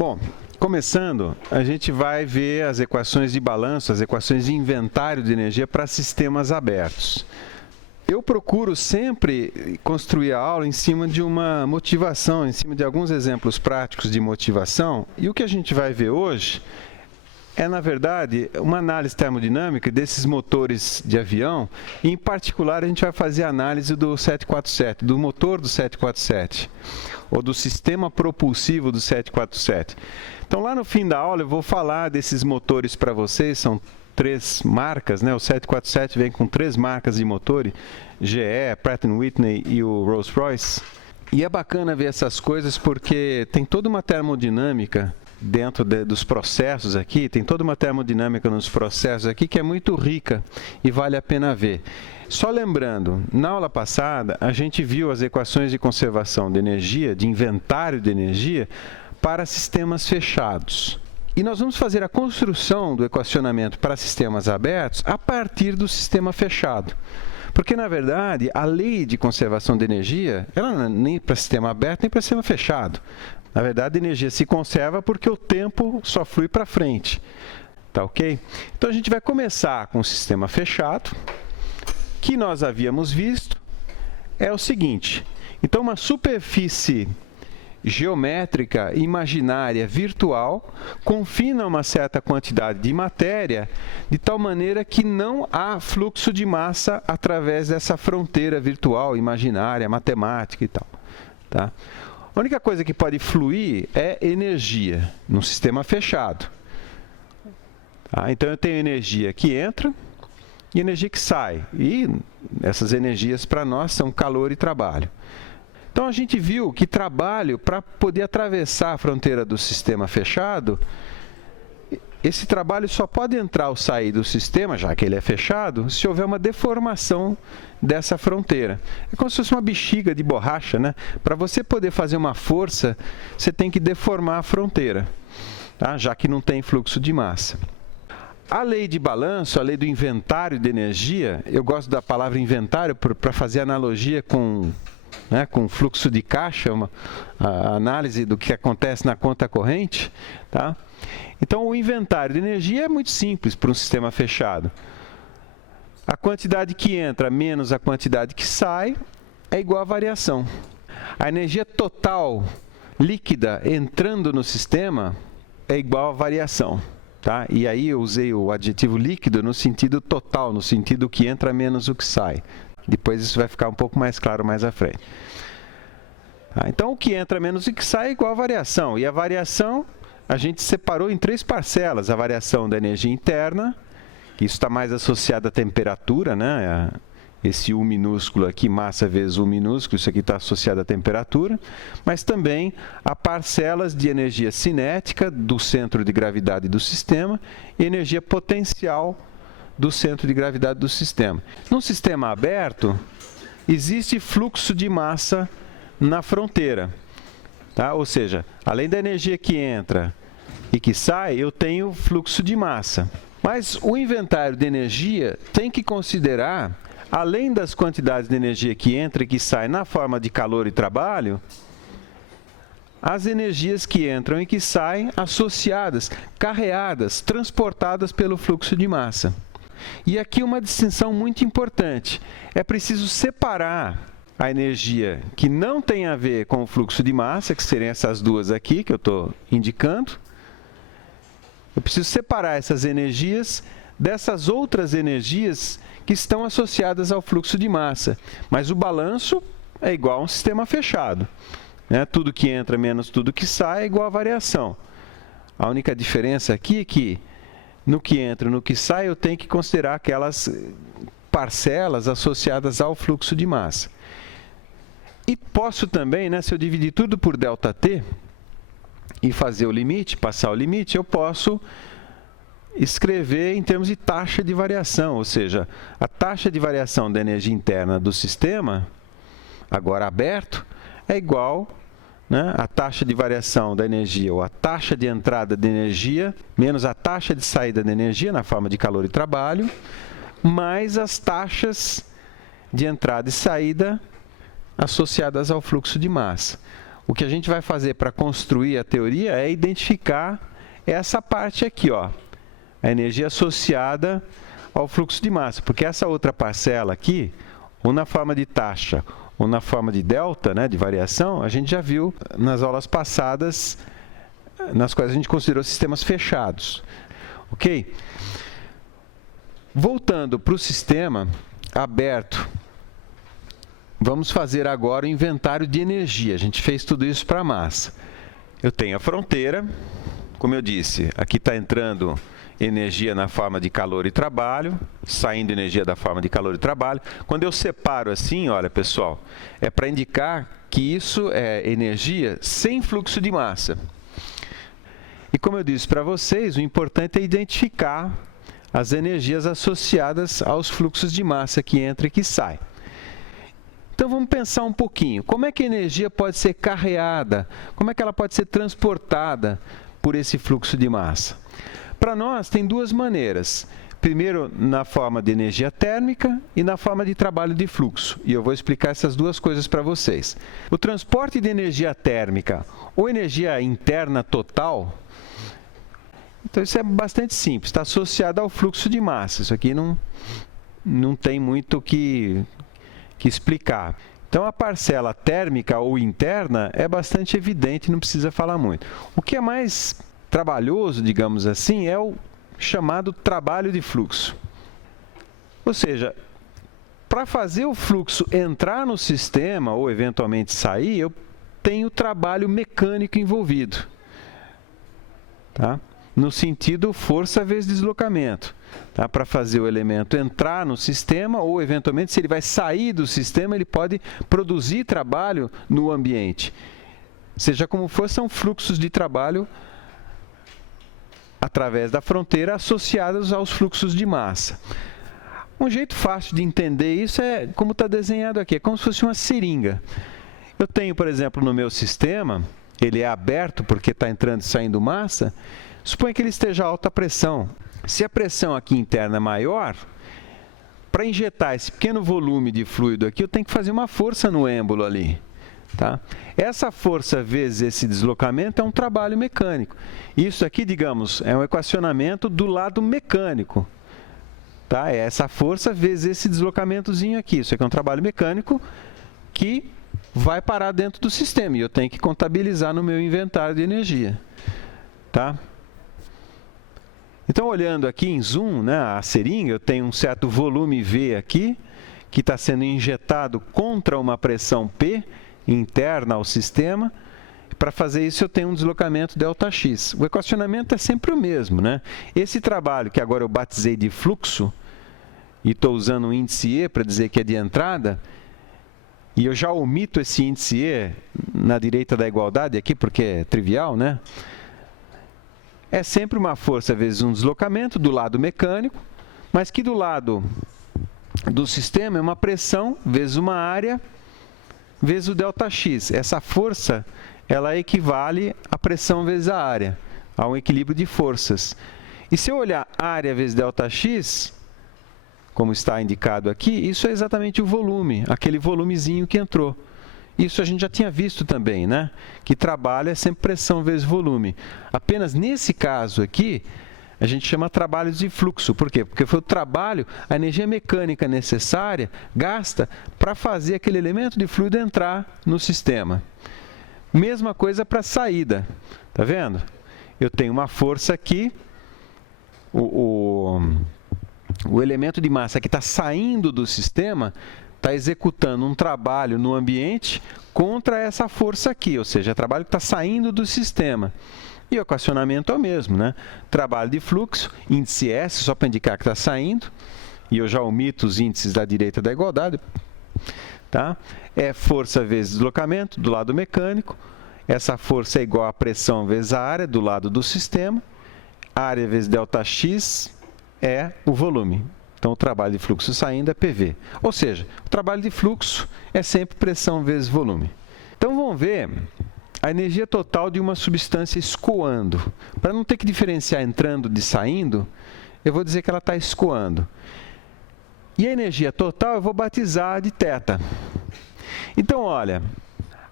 Bom, começando, a gente vai ver as equações de balanço, as equações de inventário de energia para sistemas abertos. Eu procuro sempre construir a aula em cima de uma motivação, em cima de alguns exemplos práticos de motivação, e o que a gente vai ver hoje é, na verdade, uma análise termodinâmica desses motores de avião, e, em particular, a gente vai fazer a análise do 747, do motor do 747, ou do sistema propulsivo do 747. Então, lá no fim da aula, eu vou falar desses motores para vocês, são 3 marcas, né? O 747 vem com 3 marcas de motor, GE, Pratt & Whitney e o Rolls-Royce. E é bacana ver essas coisas porque tem toda uma termodinâmica dentro dos processos aqui, tem toda uma termodinâmica nos processos aqui que é muito rica e vale a pena ver. Só lembrando, na aula passada, a gente viu as equações de conservação de energia, de inventário de energia, para sistemas fechados. E nós vamos fazer a construção do equacionamento para sistemas abertos a partir do sistema fechado. Porque, na verdade, a lei de conservação de energia, ela não é nem para sistema aberto, nem para sistema fechado. Na verdade, a energia se conserva porque o tempo só flui para frente. Tá ok? Então, a gente vai começar com o sistema fechado, que nós havíamos visto, é o seguinte. Então, uma superfície geométrica, imaginária, virtual, confina uma certa quantidade de matéria, de tal maneira que não há fluxo de massa através dessa fronteira virtual, imaginária, matemática e tal. Tá? A única coisa que pode fluir é energia, num sistema fechado. Tá? Então, eu tenho energia que entra e energia que sai. E essas energias, para nós, são calor e trabalho. Então, a gente viu que trabalho, para poder atravessar a fronteira do sistema fechado, esse trabalho só pode entrar ou sair do sistema, já que ele é fechado, se houver uma deformação dessa fronteira. É como se fosse uma bexiga de borracha, né? Para você poder fazer uma força, você tem que deformar a fronteira, tá? Já que não tem fluxo de massa. A lei de balanço, a lei do inventário de energia, eu gosto da palavra inventário para fazer analogia com fluxo de caixa, a análise do que acontece na conta corrente. Tá? Então, o inventário de energia é muito simples para um sistema fechado. A quantidade que entra menos a quantidade que sai é igual à variação. A energia total líquida entrando no sistema é igual à variação. Tá? E aí eu usei o adjetivo líquido no sentido total, no sentido que entra menos o que sai. Depois isso vai ficar um pouco mais claro mais à frente. Então, o que entra menos o que sai é igual à variação. E a variação, a gente separou em 3 parcelas. A variação da energia interna, que isso está mais associado à temperatura, né? Esse U minúsculo aqui, massa vezes U minúsculo, isso aqui está associado à temperatura. Mas também a parcelas de energia cinética do centro de gravidade do sistema e energia potencial do centro de gravidade do sistema. Num sistema aberto, existe fluxo de massa na fronteira. Tá? Ou seja, além da energia que entra e que sai, eu tenho fluxo de massa. Mas o inventário de energia tem que considerar, além das quantidades de energia que entra e que sai na forma de calor e trabalho, as energias que entram e que saem associadas, carreadas, transportadas pelo fluxo de massa. E aqui uma distinção muito importante. É preciso separar a energia que não tem a ver com o fluxo de massa, que seriam essas duas aqui que eu estou indicando. Eu preciso separar essas energias dessas outras energias que estão associadas ao fluxo de massa. Mas o balanço é igual a um sistema fechado. Né? Tudo que entra menos tudo que sai é igual a variação. A única diferença aqui é que no que entra e no que sai, eu tenho que considerar aquelas parcelas associadas ao fluxo de massa. E posso também, né, se eu dividir tudo por ΔT e fazer o limite, passar o limite, eu posso escrever em termos de taxa de variação, ou seja, a taxa de variação da energia interna do sistema, agora aberto, é igual, né, a taxa de variação da energia, ou a taxa de entrada de energia, menos a taxa de saída de energia, na forma de calor e trabalho, mais as taxas de entrada e saída associadas ao fluxo de massa. o que a gente vai fazer para construir a teoria é identificar essa parte aqui, ó, a energia associada ao fluxo de massa, porque essa outra parcela aqui, ou na forma de taxa, ou na forma de delta, né, de variação, a gente já viu nas aulas passadas, nas quais a gente considerou sistemas fechados. Ok? Voltando para o sistema aberto, vamos fazer agora o inventário de energia. A gente fez tudo isso para a massa. Eu tenho a fronteira, como eu disse, aqui está entrando energia na forma de calor e trabalho, saindo energia da forma de calor e trabalho. Quando eu separo assim, olha pessoal, é para indicar que isso é energia sem fluxo de massa. E como eu disse para vocês, o importante é identificar as energias associadas aos fluxos de massa que entra e que sai. Então vamos pensar um pouquinho, como é que a energia pode ser carreada, como é que ela pode ser transportada por esse fluxo de massa? Para nós, tem duas maneiras. Primeiro, na forma de energia térmica e na forma de trabalho de fluxo. E eu vou explicar essas duas coisas para vocês. O transporte de energia térmica ou energia interna total, então isso é bastante simples, está associado ao fluxo de massa. Isso aqui não tem muito o que explicar. Então, a parcela térmica ou interna é bastante evidente, não precisa falar muito. O que é mais trabalhoso, digamos assim, é o chamado trabalho de fluxo. Ou seja, para fazer o fluxo entrar no sistema ou eventualmente sair, eu tenho trabalho mecânico envolvido. Tá? No sentido força vezes deslocamento. Tá? Para fazer o elemento entrar no sistema ou eventualmente se ele vai sair do sistema, ele pode produzir trabalho no ambiente. Seja como for, são fluxos de trabalho através da fronteira associados aos fluxos de massa. Um jeito fácil de entender isso é como está desenhado aqui, é como se fosse uma seringa. Eu tenho, por exemplo, no meu sistema, ele é aberto porque está entrando e saindo massa, suponha que ele esteja a alta pressão. Se a pressão aqui interna é maior, para injetar esse pequeno volume de fluido aqui, eu tenho que fazer uma força no êmbolo ali. Tá? Essa força vezes esse deslocamento é um trabalho mecânico. Isso aqui, digamos, é um equacionamento do lado mecânico. Tá? É essa força vezes esse deslocamentozinho aqui. Isso aqui é um trabalho mecânico que vai parar dentro do sistema e eu tenho que contabilizar no meu inventário de energia. Tá? Então, olhando aqui em zoom, né, a seringa, eu tenho um certo volume V aqui, que está sendo injetado contra uma pressão P, interna ao sistema. Para fazer isso, eu tenho um deslocamento ΔX. O equacionamento é sempre o mesmo, né? Esse trabalho, que agora eu batizei de fluxo, e estou usando o índice E para dizer que é de entrada, e eu já omito esse índice E na direita da igualdade aqui, porque é trivial, né? É sempre uma força vezes um deslocamento do lado mecânico, mas que do lado do sistema é uma pressão vezes uma área vezes o ΔX. Essa força, ela equivale à pressão vezes a área, a um equilíbrio de forças. E se eu olhar área vezes ΔX, como está indicado aqui, isso é exatamente o volume, aquele volumezinho que entrou. Isso a gente já tinha visto também, né? Que trabalho é sempre pressão vezes volume. Apenas nesse caso aqui, a gente chama trabalhos de fluxo. Por quê? Porque foi o trabalho, a energia mecânica necessária, gasta para fazer aquele elemento de fluido entrar no sistema. Mesma coisa para a saída. Tá vendo? Eu tenho uma força aqui, o elemento de massa que está saindo do sistema está executando um trabalho no ambiente contra essa força aqui, ou seja, é trabalho que está saindo do sistema. E o equacionamento é o mesmo, né? Trabalho de fluxo, índice S, só para indicar que está saindo, e eu já omito os índices da direita da igualdade, tá? É força vezes deslocamento do lado mecânico, essa força é igual a pressão vezes a área do lado do sistema, área vezes ΔX é o volume. Então, o trabalho de fluxo saindo é PV. Ou seja, o trabalho de fluxo é sempre pressão vezes volume. Então, vamos ver a energia total de uma substância escoando. Para não ter que diferenciar entrando de saindo, eu vou dizer que ela está escoando. E a energia total eu vou batizar de θ. Então, olha,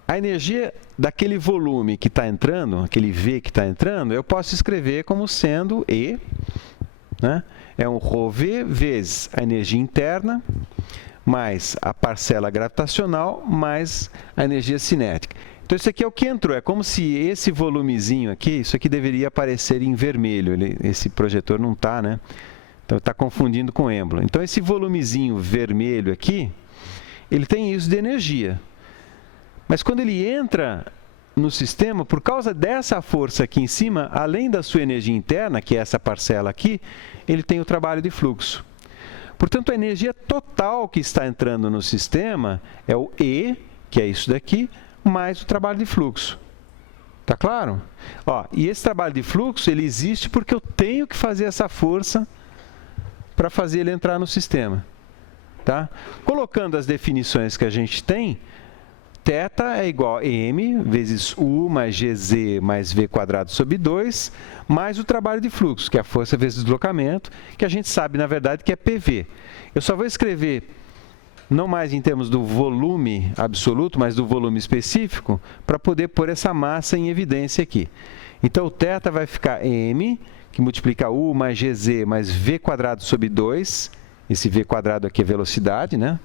A energia daquele volume que está entrando, aquele V que está entrando, eu posso escrever como sendo E, né? É um ρV vezes a energia interna, mais a parcela gravitacional, mais a energia cinética. Então, isso aqui é o que entrou. É como se esse volumezinho aqui, isso aqui deveria aparecer em vermelho. Esse projetor não está, né? Então, está confundindo com o êmbolo. Então, esse volumezinho vermelho aqui, ele tem isso de energia. Mas quando ele entra no sistema, por causa dessa força aqui em cima, além da sua energia interna, que é essa parcela aqui, ele tem o trabalho de fluxo. Portanto, a energia total que está entrando no sistema é o E, que é isso daqui, mais o trabalho de fluxo. Tá claro? Ó, e esse trabalho de fluxo, ele existe porque eu tenho que fazer essa força para fazer ele entrar no sistema. Tá? Colocando as definições que a gente tem, θ é igual a m vezes U mais GZ mais V quadrado sobre 2, mais o trabalho de fluxo, que é a força vezes deslocamento, que a gente sabe, na verdade, que é PV. Eu só vou escrever, não mais em termos do volume absoluto, mas do volume específico, para poder pôr essa massa em evidência aqui. Então, o θ vai ficar m, que multiplica U mais GZ mais V quadrado sobre 2, esse V quadrado aqui é velocidade, né?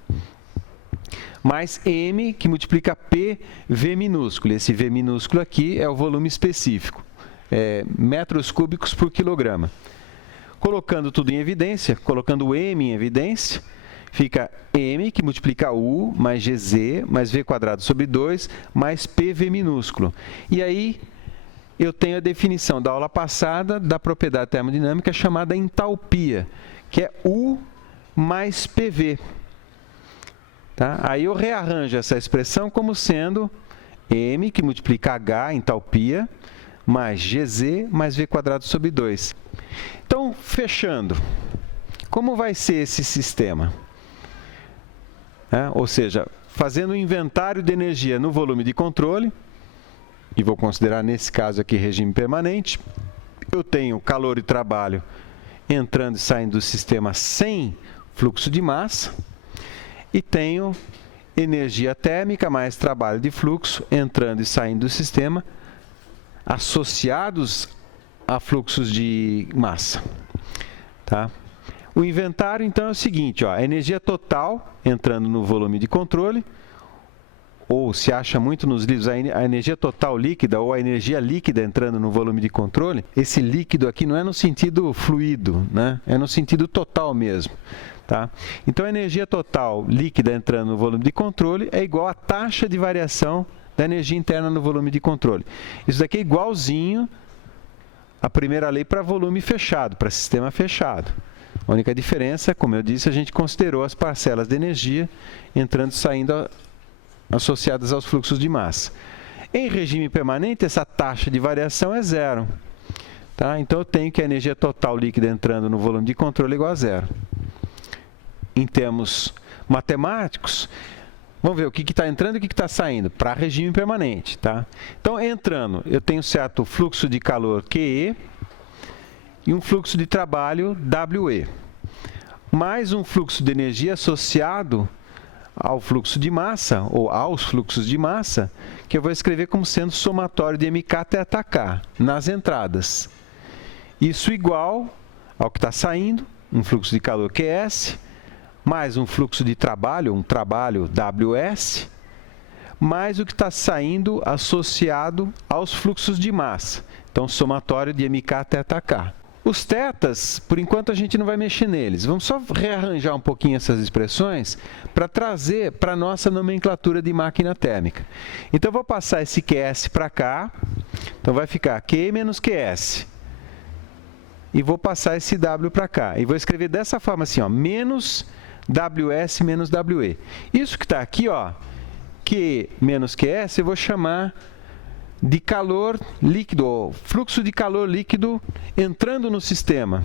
Mais m, que multiplica PV minúsculo. Esse V minúsculo aqui é o volume específico, metros cúbicos por quilograma. Colocando tudo em evidência, colocando o m em evidência, fica m, que multiplica U, mais GZ, mais V quadrado sobre 2, mais PV minúsculo. E aí, eu tenho a definição da aula passada da propriedade termodinâmica chamada entalpia, que é U mais PV. Tá? Aí eu rearranjo essa expressão como sendo m, que multiplica H, entalpia, mais GZ, mais V quadrado sobre 2. Então, fechando, como vai ser esse sistema? Ou seja, fazendo um inventário de energia no volume de controle, e vou considerar nesse caso aqui regime permanente, eu tenho calor e trabalho entrando e saindo do sistema sem fluxo de massa, e tenho energia térmica mais trabalho de fluxo entrando e saindo do sistema, associados a fluxos de massa. Tá? O inventário, então, é o seguinte, ó, a energia total entrando no volume de controle, ou se acha muito nos livros a energia total líquida ou a energia líquida entrando no volume de controle. Esse líquido aqui não é no sentido fluido, né? É no sentido total mesmo. Tá? Então, a energia total líquida entrando no volume de controle é igual à taxa de variação da energia interna no volume de controle. Isso daqui é igualzinho à primeira lei para volume fechado, para sistema fechado. A única diferença, como eu disse, a gente considerou as parcelas de energia entrando e saindo associadas aos fluxos de massa. Em regime permanente, essa taxa de variação é zero. Tá? Então, eu tenho que a energia total líquida entrando no volume de controle é igual a zero. Em termos matemáticos, vamos ver o que está entrando e o que está saindo para regime permanente. Tá? Então, entrando, eu tenho certo fluxo de calor QE e um fluxo de trabalho WE, mais um fluxo de energia associado ao fluxo de massa, ou aos fluxos de massa, que eu vou escrever como sendo somatório de MK θK nas entradas. Isso igual ao que está saindo, um fluxo de calor QS, mais um fluxo de trabalho, um trabalho WS, mais o que está saindo associado aos fluxos de massa. Então, somatório de MK θK. Os tetas, por enquanto, a gente não vai mexer neles. Vamos só rearranjar um pouquinho essas expressões para trazer para a nossa nomenclatura de máquina térmica. Então, eu vou passar esse QS para cá. Então, vai ficar Q menos QS. E vou passar esse W para cá. E vou escrever dessa forma assim, ó, menos WS menos WE. Isso que está aqui, ó, Q menos QS, eu vou chamar de calor líquido, ou fluxo de calor líquido entrando no sistema.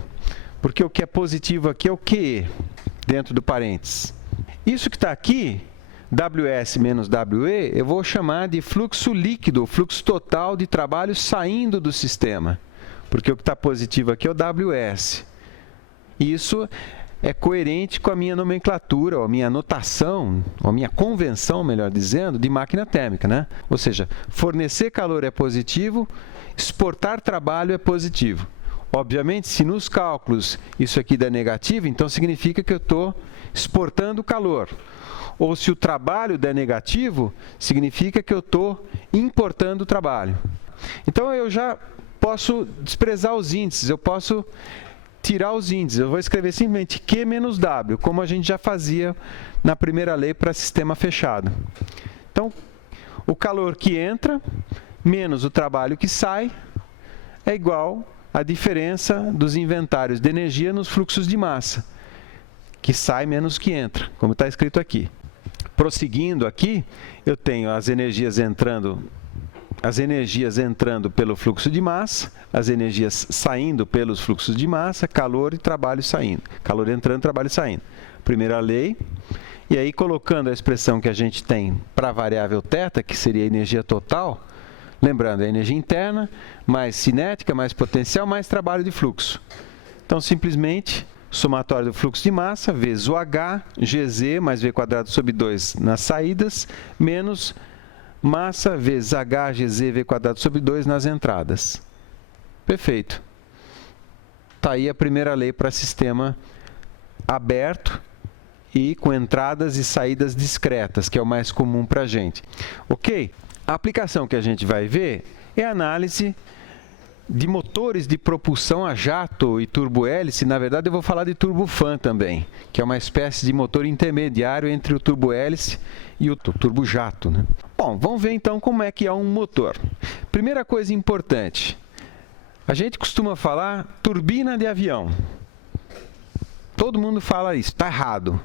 Porque o que é positivo aqui é o QE, dentro do parênteses. Isso que está aqui, WS menos WE, eu vou chamar de fluxo líquido, fluxo total de trabalho saindo do sistema. Porque o que está positivo aqui é o WS. Isso é coerente com a minha nomenclatura, ou a minha notação, ou a minha convenção, melhor dizendo, de máquina térmica, né? Ou seja, fornecer calor é positivo, exportar trabalho é positivo. Obviamente, se nos cálculos isso aqui dá negativo, então significa que eu estou exportando calor. Ou se o trabalho der negativo, significa que eu estou importando trabalho. Então, eu já posso desprezar os índices, eu posso tirar os índices. Eu vou escrever simplesmente Q menos W, como a gente já fazia na primeira lei para sistema fechado. Então, o calor que entra menos o trabalho que sai é igual à diferença dos inventários de energia nos fluxos de massa, que sai menos que entra, como está escrito aqui. Prosseguindo aqui, eu tenho as energias entrando pelo fluxo de massa, as energias saindo pelos fluxos de massa, calor e trabalho saindo. Calor entrando, trabalho saindo. Primeira lei. E aí, colocando a expressão que a gente tem para a variável θ, que seria a energia total, lembrando, é a energia interna, mais cinética, mais potencial, mais trabalho de fluxo. Então, simplesmente, somatório do fluxo de massa, vezes o H, Gz mais V² sobre 2 nas saídas, menos massa vezes H, Gz, V² sobre 2 nas entradas. Perfeito. Está aí a primeira lei para sistema aberto e com entradas e saídas discretas, que é o mais comum para a gente. Ok? A aplicação que a gente vai ver é a análise de motores de propulsão a jato e turbohélice. Na verdade, eu vou falar de turbofan também, que é uma espécie de motor intermediário entre o turbohélice e o turbojato, né? Bom, vamos ver então como é que é um motor. Primeira coisa importante, a gente costuma falar turbina de avião. Todo mundo fala isso, está errado.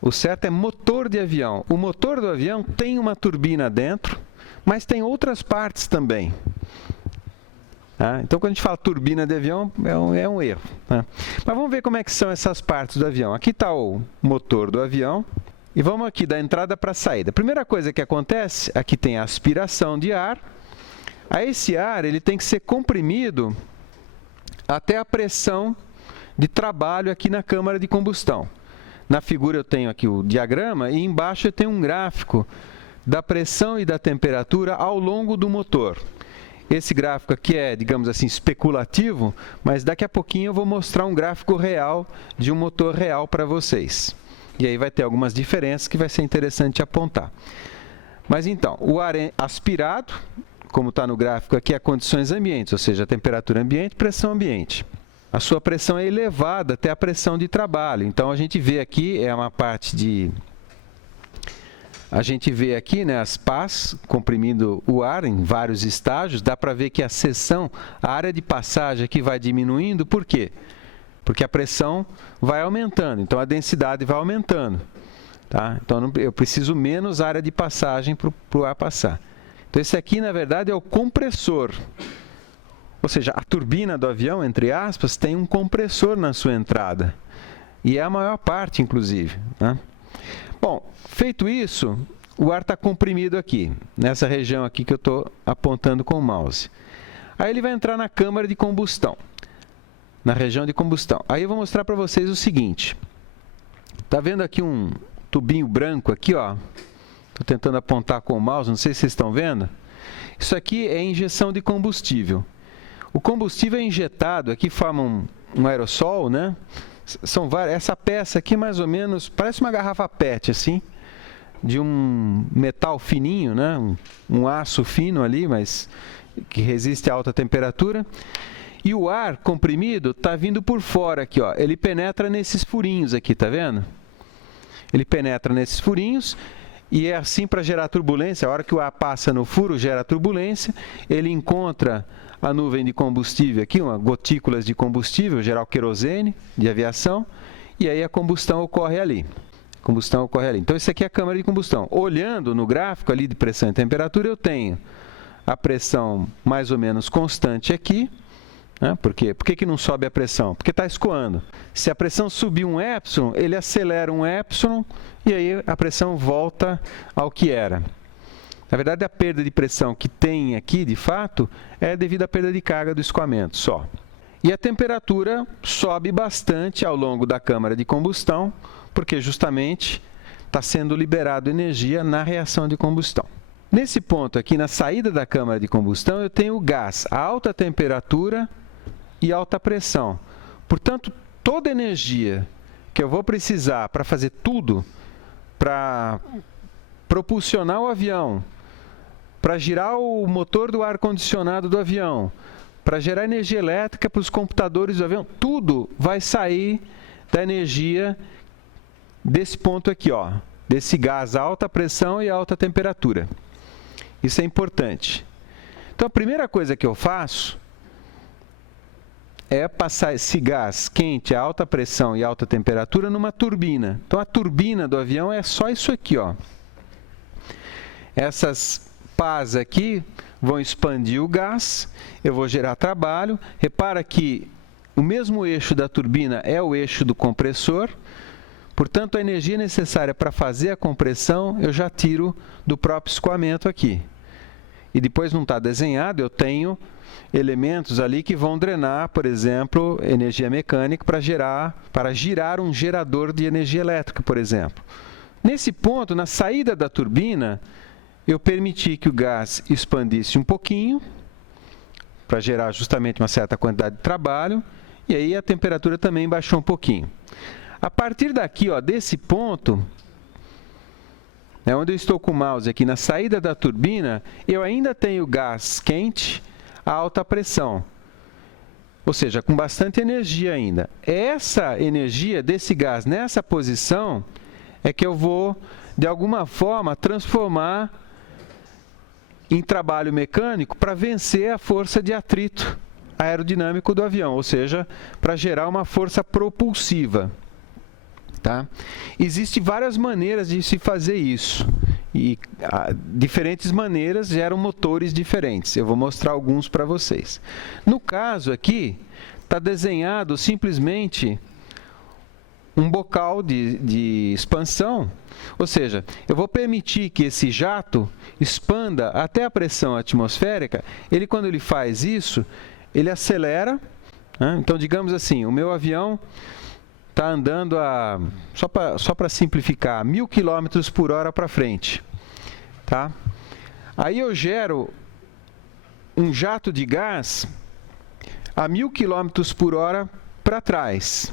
O certo é motor de avião. O motor do avião tem uma turbina dentro, mas tem outras partes também. Então, quando a gente fala turbina de avião, é um erro. Mas vamos ver como é que são essas partes do avião. Aqui está o motor do avião. E vamos aqui da entrada para a saída. A primeira coisa que acontece, aqui tem a aspiração de ar. Aí esse ar ele tem que ser comprimido até a pressão de trabalho aqui na câmara de combustão. Na figura eu tenho aqui o diagrama e embaixo eu tenho um gráfico da pressão e da temperatura ao longo do motor. Esse gráfico aqui é, digamos assim, especulativo, mas daqui a pouquinho eu vou mostrar um gráfico real de um motor real para vocês. E aí vai ter algumas diferenças que vai ser interessante apontar. Mas então, o ar é aspirado, como está no gráfico aqui, a condições ambientes, ou seja, a temperatura ambiente, pressão ambiente. A sua pressão é elevada até a pressão de trabalho. Então, a gente vê aqui, é uma parte de... A gente vê aqui, né, as pás comprimindo o ar em vários estágios. Dá para ver que a seção, a área de passagem aqui vai diminuindo. Por quê? Porque a pressão vai aumentando, então a densidade vai aumentando. Tá? Então, eu preciso menos área de passagem para o ar passar. Então, esse aqui, na verdade, é o compressor. Ou seja, a turbina do avião, entre aspas, tem um compressor na sua entrada. E é a maior parte, inclusive. Né? Bom, feito isso, o ar está comprimido aqui, nessa região aqui que eu estou apontando com o mouse. Aí ele vai entrar na câmara de combustão, na região de combustão. Aí eu vou mostrar para vocês o seguinte. Está vendo aqui um tubinho branco aqui, ó? Estou tentando apontar com o mouse, não sei se vocês estão vendo. Isso aqui é injeção de combustível. O combustível é injetado, aqui forma um aerossol, né? São várias, essa peça aqui mais ou menos, parece uma garrafa PET, assim, de um metal fininho, né? Um aço fino ali, mas que resiste a alta temperatura. E o ar comprimido está vindo por fora aqui, ó. Ele penetra nesses furinhos aqui, tá vendo? Ele penetra nesses furinhos e é assim para gerar turbulência. A hora que o ar passa no furo, gera turbulência, ele encontra a nuvem de combustível aqui, gotículas de combustível, geral querosene, de aviação, e aí a combustão ocorre ali. Então, isso aqui é a câmara de combustão. Olhando no gráfico ali de pressão e temperatura, eu tenho a pressão mais ou menos constante aqui. Né? Por quê? Por que não sobe a pressão? Porque está escoando. Se a pressão subir um épsilon, ele acelera um épsilon e aí a pressão volta ao que era. Na verdade, a perda de pressão que tem aqui, de fato, é devido à perda de carga do escoamento só. E a temperatura sobe bastante ao longo da câmara de combustão, porque justamente está sendo liberado energia na reação de combustão. Nesse ponto aqui, na saída da câmara de combustão, eu tenho o gás a alta temperatura e alta pressão. Portanto, toda energia que eu vou precisar para fazer tudo, para propulsionar o avião, para girar o motor do ar-condicionado do avião, para gerar energia elétrica para os computadores do avião, tudo vai sair da energia desse ponto aqui, ó, desse gás a alta pressão e alta temperatura. Isso é importante. Então, a primeira coisa que eu faço é passar esse gás quente a alta pressão e alta temperatura numa turbina. Então, a turbina do avião é só isso aqui, ó. Essas pás aqui vão expandir o gás, eu vou gerar trabalho. Repara que o mesmo eixo da turbina é o eixo do compressor, portanto, a energia necessária para fazer a compressão eu já tiro do próprio escoamento aqui. E depois não está desenhado, eu tenho elementos ali que vão drenar, por exemplo, energia mecânica para girar um gerador de energia elétrica, por exemplo. Nesse ponto, na saída da turbina, eu permiti que o gás expandisse um pouquinho, para gerar justamente uma certa quantidade de trabalho, e aí a temperatura também baixou um pouquinho. A partir daqui, ó, desse ponto, onde eu estou com o mouse aqui, na saída da turbina, eu ainda tenho gás quente a alta pressão, ou seja, com bastante energia ainda. Essa energia desse gás nessa posição é que eu vou, de alguma forma, transformar em trabalho mecânico para vencer a força de atrito aerodinâmico do avião, ou seja, para gerar uma força propulsiva. Tá? Existem várias maneiras de se fazer isso, e diferentes maneiras geram motores diferentes. Eu vou mostrar alguns para vocês. No caso aqui, está desenhado simplesmente um bocal de expansão, ou seja, eu vou permitir que esse jato expanda até a pressão atmosférica. Ele, quando ele faz isso, ele acelera, né? Então, digamos assim, o meu avião está andando a, só para simplificar, 1.000 km por hora para frente. Tá? Aí eu gero um jato de gás a 1.000 km por hora para trás.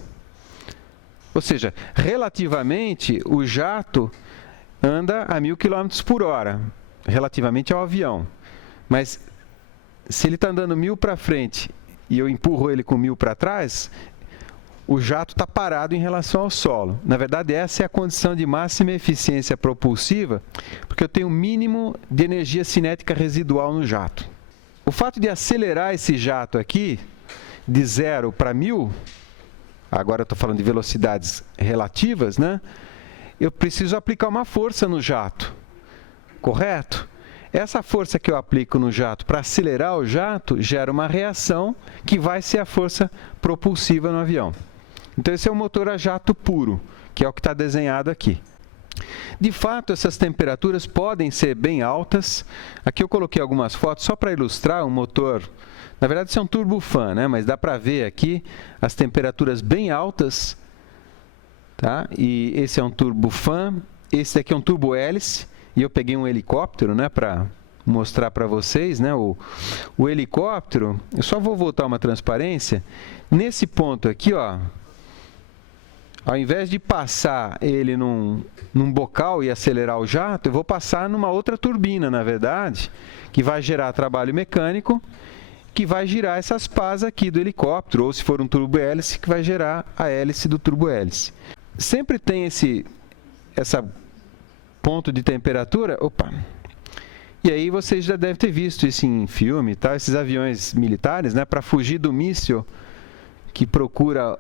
Ou seja, relativamente, o jato anda a 1.000 km por hora, relativamente ao avião. Mas se ele está andando 1.000 para frente e eu empurro ele com 1.000 para trás, o jato está parado em relação ao solo. Na verdade, essa é a condição de máxima eficiência propulsiva, porque eu tenho o mínimo de energia cinética residual no jato. O fato de acelerar esse jato aqui, de 0 para 1.000, agora eu estou falando de velocidades relativas, né? Eu preciso aplicar uma força no jato, correto? Essa força que eu aplico no jato para acelerar o jato gera uma reação que vai ser a força propulsiva no avião. Então, esse é o motor a jato puro, que é o que está desenhado aqui. De fato, essas temperaturas podem ser bem altas. Aqui eu coloquei algumas fotos só para ilustrar um motor. Na verdade, isso é um turbofan, né? Mas dá para ver aqui as temperaturas bem altas. Tá? E esse é um turbofan. Esse daqui é um turbo-hélice. E eu peguei um helicóptero, né, para mostrar para vocês, né, o helicóptero. Eu só vou voltar uma transparência. Nesse ponto aqui, ó, ao invés de passar ele num bocal e acelerar o jato, eu vou passar numa outra turbina, na verdade, que vai gerar trabalho mecânico, que vai girar essas pás aqui do helicóptero, ou se for um turbo-hélice, que vai gerar a hélice do turbo-hélice. Sempre tem essa ponto de temperatura, e aí vocês já devem ter visto isso em filme, tá? Esses aviões militares, né, para fugir do míssil que procura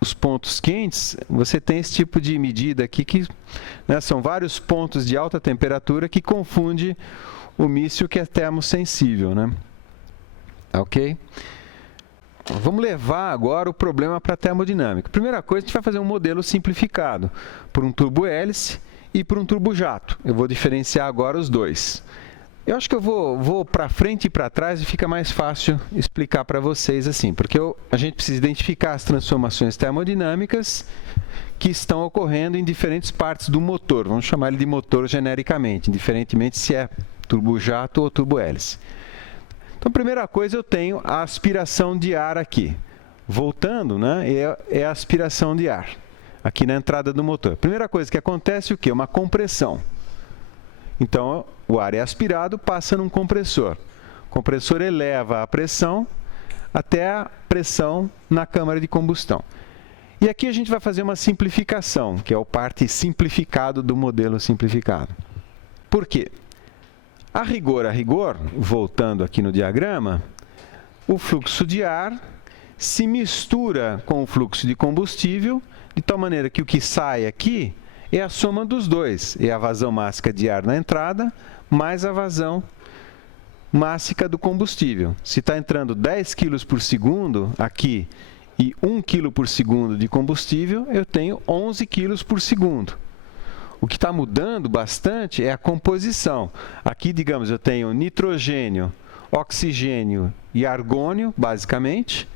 os pontos quentes, você tem esse tipo de medida aqui que, né, são vários pontos de alta temperatura que confunde o míssil que é termossensível, né? Ok? Vamos levar agora o problema para a termodinâmica. Primeira coisa, a gente vai fazer um modelo simplificado por um turbo-hélice e por um turbojato. Eu vou diferenciar agora os dois. Eu acho que eu vou para frente e para trás e fica mais fácil explicar para vocês assim, porque a gente precisa identificar as transformações termodinâmicas que estão ocorrendo em diferentes partes do motor. Vamos chamar ele de motor genericamente, indiferentemente se é turbojato ou turbohélice. Então, a primeira coisa, eu tenho a aspiração de ar aqui. Voltando, né, é a aspiração de ar, aqui na entrada do motor. Primeira coisa que acontece, o quê? Uma compressão. Então, o ar é aspirado, passa num compressor. O compressor eleva a pressão até a pressão na câmara de combustão. E aqui a gente vai fazer uma simplificação, que é o parte simplificado do modelo simplificado. Por quê? A rigor, voltando aqui no diagrama, o fluxo de ar se mistura com o fluxo de combustível, de tal maneira que o que sai aqui é a soma dos dois. É a vazão mássica de ar na entrada, mais a vazão mássica do combustível. Se está entrando 10 kg por segundo aqui e 1 kg por segundo de combustível, eu tenho 11 kg por segundo. O que está mudando bastante é a composição. Aqui, digamos, eu tenho nitrogênio, oxigênio e argônio, basicamente.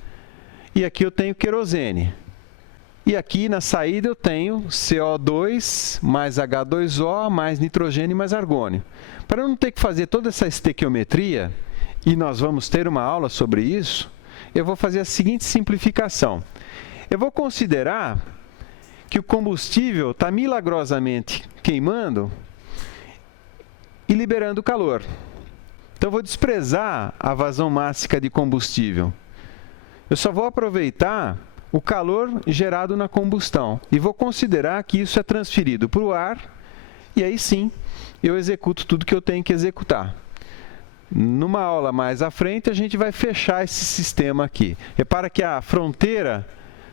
E aqui eu tenho querosene. E aqui na saída eu tenho CO2 mais H2O mais nitrogênio mais argônio. Para eu não ter que fazer toda essa estequiometria, e nós vamos ter uma aula sobre isso, eu vou fazer a seguinte simplificação. Eu vou considerar que o combustível está milagrosamente queimando e liberando calor. Então, eu vou desprezar a vazão mássica de combustível. Eu só vou aproveitar o calor gerado na combustão e vou considerar que isso é transferido para o ar e aí sim eu executo tudo que eu tenho que executar. Numa aula mais à frente, a gente vai fechar esse sistema aqui. Repara que a fronteira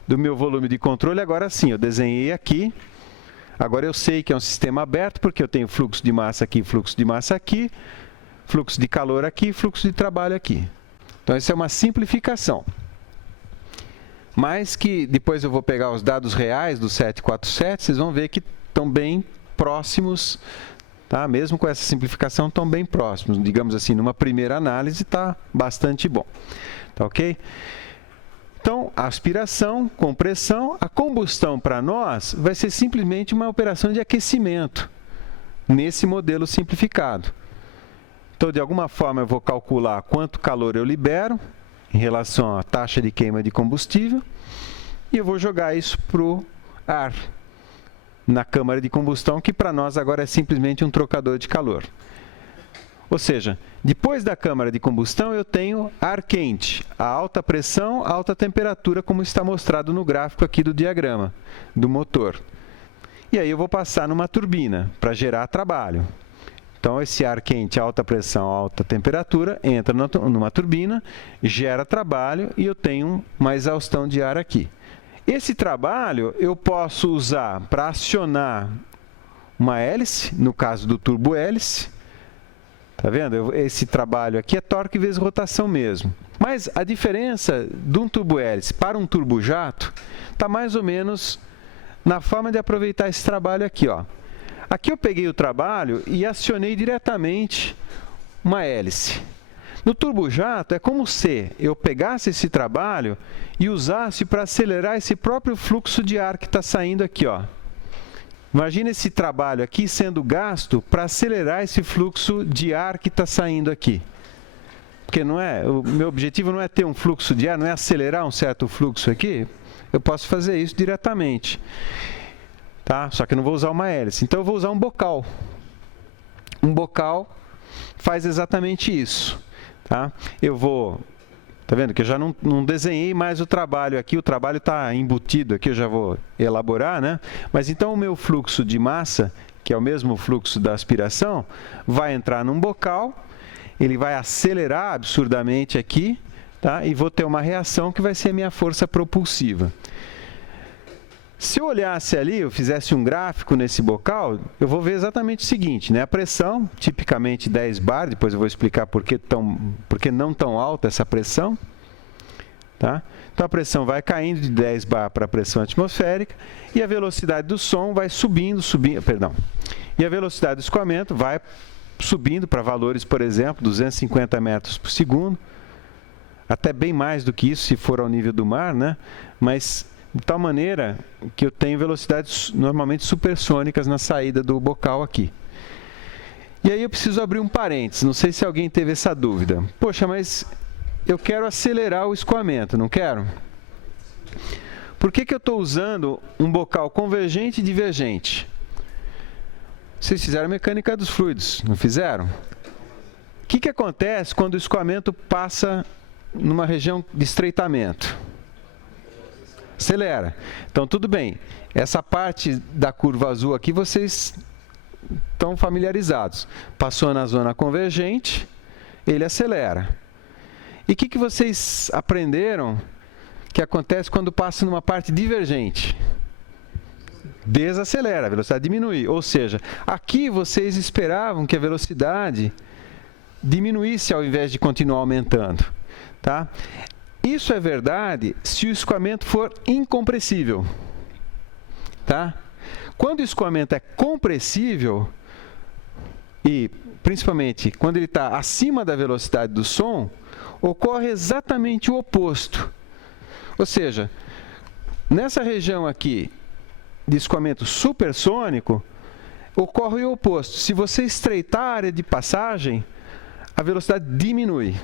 do meu volume de controle, agora sim, eu desenhei aqui. Agora eu sei que é um sistema aberto, porque eu tenho fluxo de massa aqui, fluxo de massa aqui, fluxo de calor aqui, fluxo de trabalho aqui. Então, isso é uma simplificação. Mas que depois eu vou pegar os dados reais do 747, vocês vão ver que estão bem próximos, tá? Mesmo com essa simplificação, estão bem próximos. Digamos assim, numa primeira análise, está bastante bom. Tá ok? Então, a aspiração, compressão, a combustão para nós vai ser simplesmente uma operação de aquecimento nesse modelo simplificado. Então, de alguma forma, eu vou calcular quanto calor eu libero em relação à taxa de queima de combustível e eu vou jogar isso para o ar na câmara de combustão, que para nós agora é simplesmente um trocador de calor. Ou seja, depois da câmara de combustão, eu tenho ar quente, a alta pressão, alta temperatura, como está mostrado no gráfico aqui do diagrama do motor. E aí eu vou passar numa turbina para gerar trabalho. Então, esse ar quente, alta pressão, alta temperatura, entra numa turbina, gera trabalho e eu tenho uma exaustão de ar aqui. Esse trabalho eu posso usar para acionar uma hélice, no caso do turbo-hélice. Tá vendo? Esse trabalho aqui é torque vezes rotação mesmo. Mas a diferença de um turbo-hélice para um turbojato está mais ou menos na forma de aproveitar esse trabalho aqui, ó. Aqui eu peguei o trabalho e acionei diretamente uma hélice. No turbojato é como se eu pegasse esse trabalho e usasse para acelerar esse próprio fluxo de ar que está saindo aqui, ó. Imagina esse trabalho aqui sendo gasto para acelerar esse fluxo de ar que está saindo aqui. Porque não é, o meu objetivo não é ter um fluxo de ar, não é acelerar um certo fluxo aqui. Eu posso fazer isso diretamente. Tá? Só que eu não vou usar uma hélice. Então, eu vou usar um bocal. Um bocal faz exatamente isso. Tá? Eu vou... Tá vendo que eu já não desenhei mais o trabalho aqui, o trabalho está embutido aqui, eu já vou elaborar, né? Mas então o meu fluxo de massa, que é o mesmo fluxo da aspiração, vai entrar num bocal, ele vai acelerar absurdamente aqui, tá? E vou ter uma reação que vai ser a minha força propulsiva. Se eu olhasse ali, eu fizesse um gráfico nesse bocal, eu vou ver exatamente o seguinte, né? A pressão, tipicamente 10 bar, depois eu vou explicar por que não tão alta essa pressão. Tá? Então, a pressão vai caindo de 10 bar para a pressão atmosférica e a velocidade do som vai subindo, perdão. E a velocidade do escoamento vai subindo para valores, por exemplo, 250 metros por segundo, até bem mais do que isso se for ao nível do mar, né? Mas de tal maneira que eu tenho velocidades normalmente supersônicas na saída do bocal aqui. E aí eu preciso abrir um parênteses, não sei se alguém teve essa dúvida. Poxa, mas eu quero acelerar o escoamento, não quero? Por que eu estou usando um bocal convergente e divergente? Vocês fizeram a mecânica dos fluidos, não fizeram? O que acontece quando o escoamento passa numa região de estreitamento? Acelera. Então, tudo bem. Essa parte da curva azul aqui, vocês estão familiarizados. Passou na zona convergente, ele acelera. E o que vocês aprenderam que acontece quando passa numa parte divergente? Desacelera, a velocidade diminui. Ou seja, aqui vocês esperavam que a velocidade diminuísse ao invés de continuar aumentando. Tá? Isso é verdade se o escoamento for incompressível. Tá? Quando o escoamento é compressível, e principalmente quando ele está acima da velocidade do som, ocorre exatamente o oposto. Ou seja, nessa região aqui de escoamento supersônico, ocorre o oposto. Se você estreitar a área de passagem, a velocidade diminui.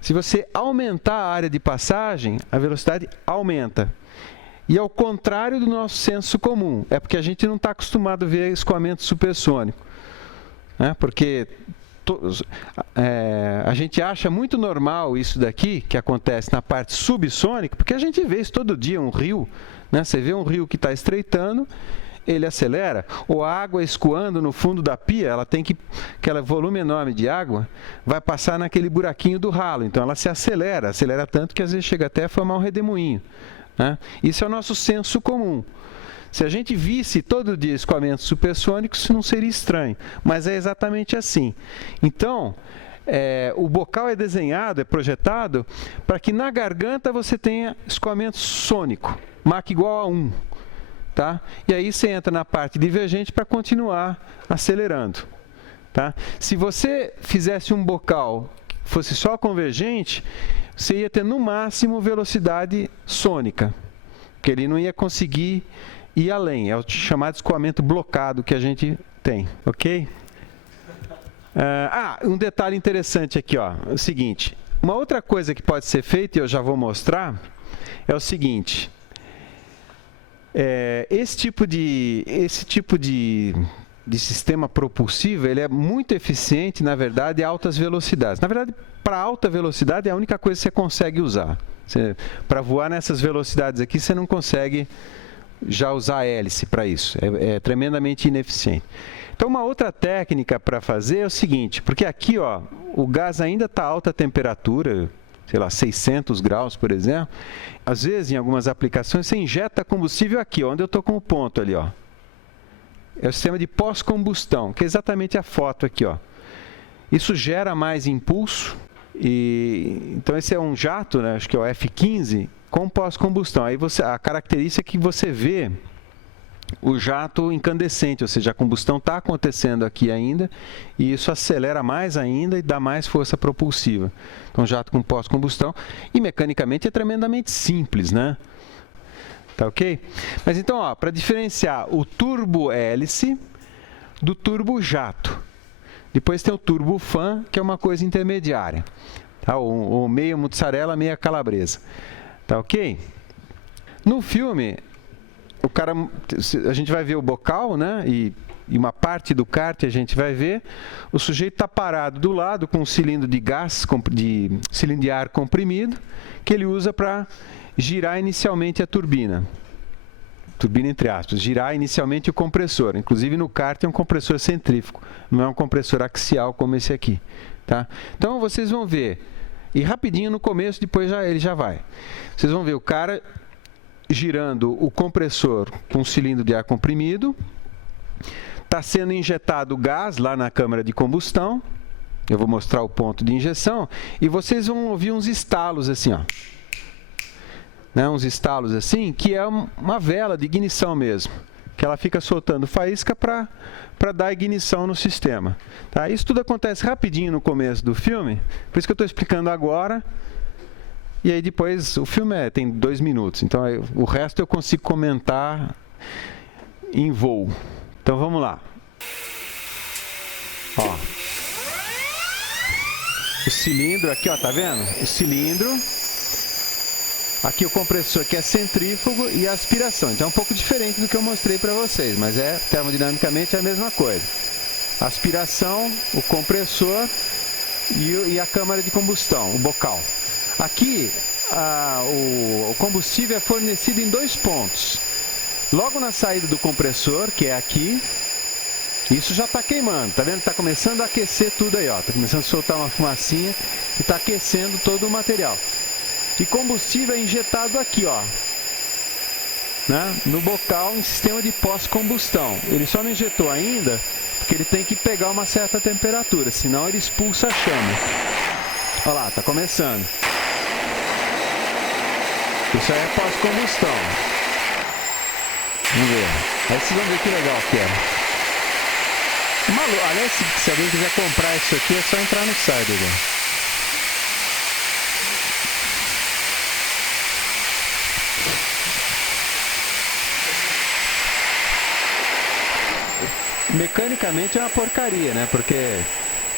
Se você aumentar a área de passagem, a velocidade aumenta. E ao contrário do nosso senso comum, é porque a gente não está acostumado a ver escoamento supersônico. Né? Porque a gente acha muito normal isso daqui, que acontece na parte subsônica, porque a gente vê isso todo dia, um rio, né? Você vê um rio que está estreitando, ele acelera, ou a água escoando no fundo da pia, ela tem que, aquele volume enorme de água, vai passar naquele buraquinho do ralo, então ela se acelera tanto que às vezes chega até a formar um redemoinho. Né? Isso é o nosso senso comum. Se a gente visse todo dia escoamentos supersônicos, isso não seria estranho, mas é exatamente assim. Então, o bocal é desenhado, é projetado, para que na garganta você tenha escoamento sônico, Mach igual a 1. Tá? E aí você entra na parte divergente para continuar acelerando. Tá? Se você fizesse um bocal que fosse só convergente, você ia ter no máximo velocidade sônica, porque ele não ia conseguir ir além. É o chamado escoamento blocado que a gente tem, ok? Um detalhe interessante aqui, ó, é o seguinte. Uma outra coisa que pode ser feita, e eu já vou mostrar, é o seguinte. Esse tipo de sistema propulsivo, ele é muito eficiente, na verdade, a altas velocidades. Na verdade, para alta velocidade é a única coisa que você consegue usar. Para voar nessas velocidades aqui, você não consegue já usar a hélice para isso. É tremendamente ineficiente. Então, uma outra técnica para fazer é o seguinte, porque aqui, ó, o gás ainda está a alta temperatura, sei lá, 600 graus, por exemplo. Às vezes, em algumas aplicações, você injeta combustível aqui, onde eu estou com o ponto ali, ó. É o sistema de pós-combustão, que é exatamente a foto aqui, ó. Isso gera mais impulso, então esse é um jato, né, acho que é o F-15, com pós-combustão. Aí a característica é que você vê o jato incandescente, ou seja, a combustão está acontecendo aqui ainda, e isso acelera mais ainda e dá mais força propulsiva. Então, jato com pós-combustão, e mecanicamente é tremendamente simples, né? Tá ok? Mas então, para diferenciar o turbo-hélice do turbo-jato. Depois tem o turbo-fan, que é uma coisa intermediária. Tá? O meio mussarela, meia calabresa. Tá ok? No filme, a gente vai ver o bocal, né? E uma parte do kart a gente vai ver. O sujeito está parado do lado com um cilindro de gás, cilindro de ar comprimido, que ele usa para girar inicialmente a turbina. Turbina entre aspas, girar inicialmente o compressor. Inclusive no kart é um compressor centrífugo, não é um compressor axial como esse aqui. Tá? Então vocês vão ver, e rapidinho no começo, depois ele já vai. Vocês vão ver o cara girando o compressor com um cilindro de ar comprimido, está sendo injetado gás lá na câmara de combustão, eu vou mostrar o ponto de injeção, e vocês vão ouvir uns estalos assim, ó. Né, uns estalos assim, que é uma vela de ignição mesmo, que ela fica soltando faísca para dar ignição no sistema. Tá? Isso tudo acontece rapidinho no começo do filme, por isso que eu estou explicando agora. E aí depois, o filme tem 2 minutos, então o resto eu consigo comentar em voo. Então vamos lá. Ó. O cilindro aqui, ó, tá vendo? O cilindro. Aqui o compressor que é centrífugo e a aspiração. Então é um pouco diferente do que eu mostrei para vocês, mas termodinamicamente é a mesma coisa. Aspiração, o compressor e a câmara de combustão, o bocal. Aqui o combustível é fornecido em 2 pontos. Logo na saída do compressor, que é aqui, isso já está queimando, tá vendo? Está começando a aquecer tudo aí, ó. Está começando a soltar uma fumacinha e está aquecendo todo o material. E combustível é injetado aqui, ó, né? No bocal, em sistema de pós-combustão. Ele só não injetou ainda porque ele tem que pegar uma certa temperatura, senão ele expulsa a chama. Olha lá, está começando. Isso aí é pós-combustão. Vamos ver. Aí vocês vão ver que legal que é. Aliás, se alguém quiser comprar isso aqui, é só entrar no site, né? Mecanicamente é uma porcaria, né? Porque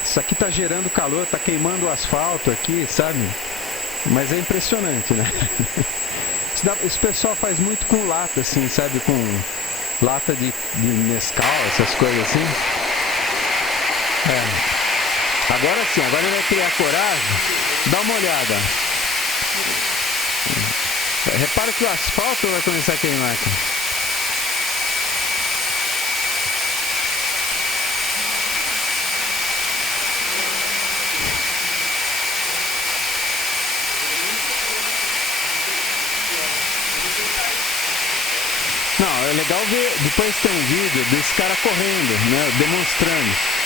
isso aqui está gerando calor, está queimando o asfalto aqui, sabe? Mas é impressionante, né? Esse pessoal faz muito com lata, assim, sabe? Com lata de Nescau, essas coisas assim. Agora sim, agora ele vai criar coragem. Dá uma olhada. Repara que o asfalto vai começar a queimar aqui. Não, é legal ver, depois tem um vídeo desse cara correndo, né, demonstrando.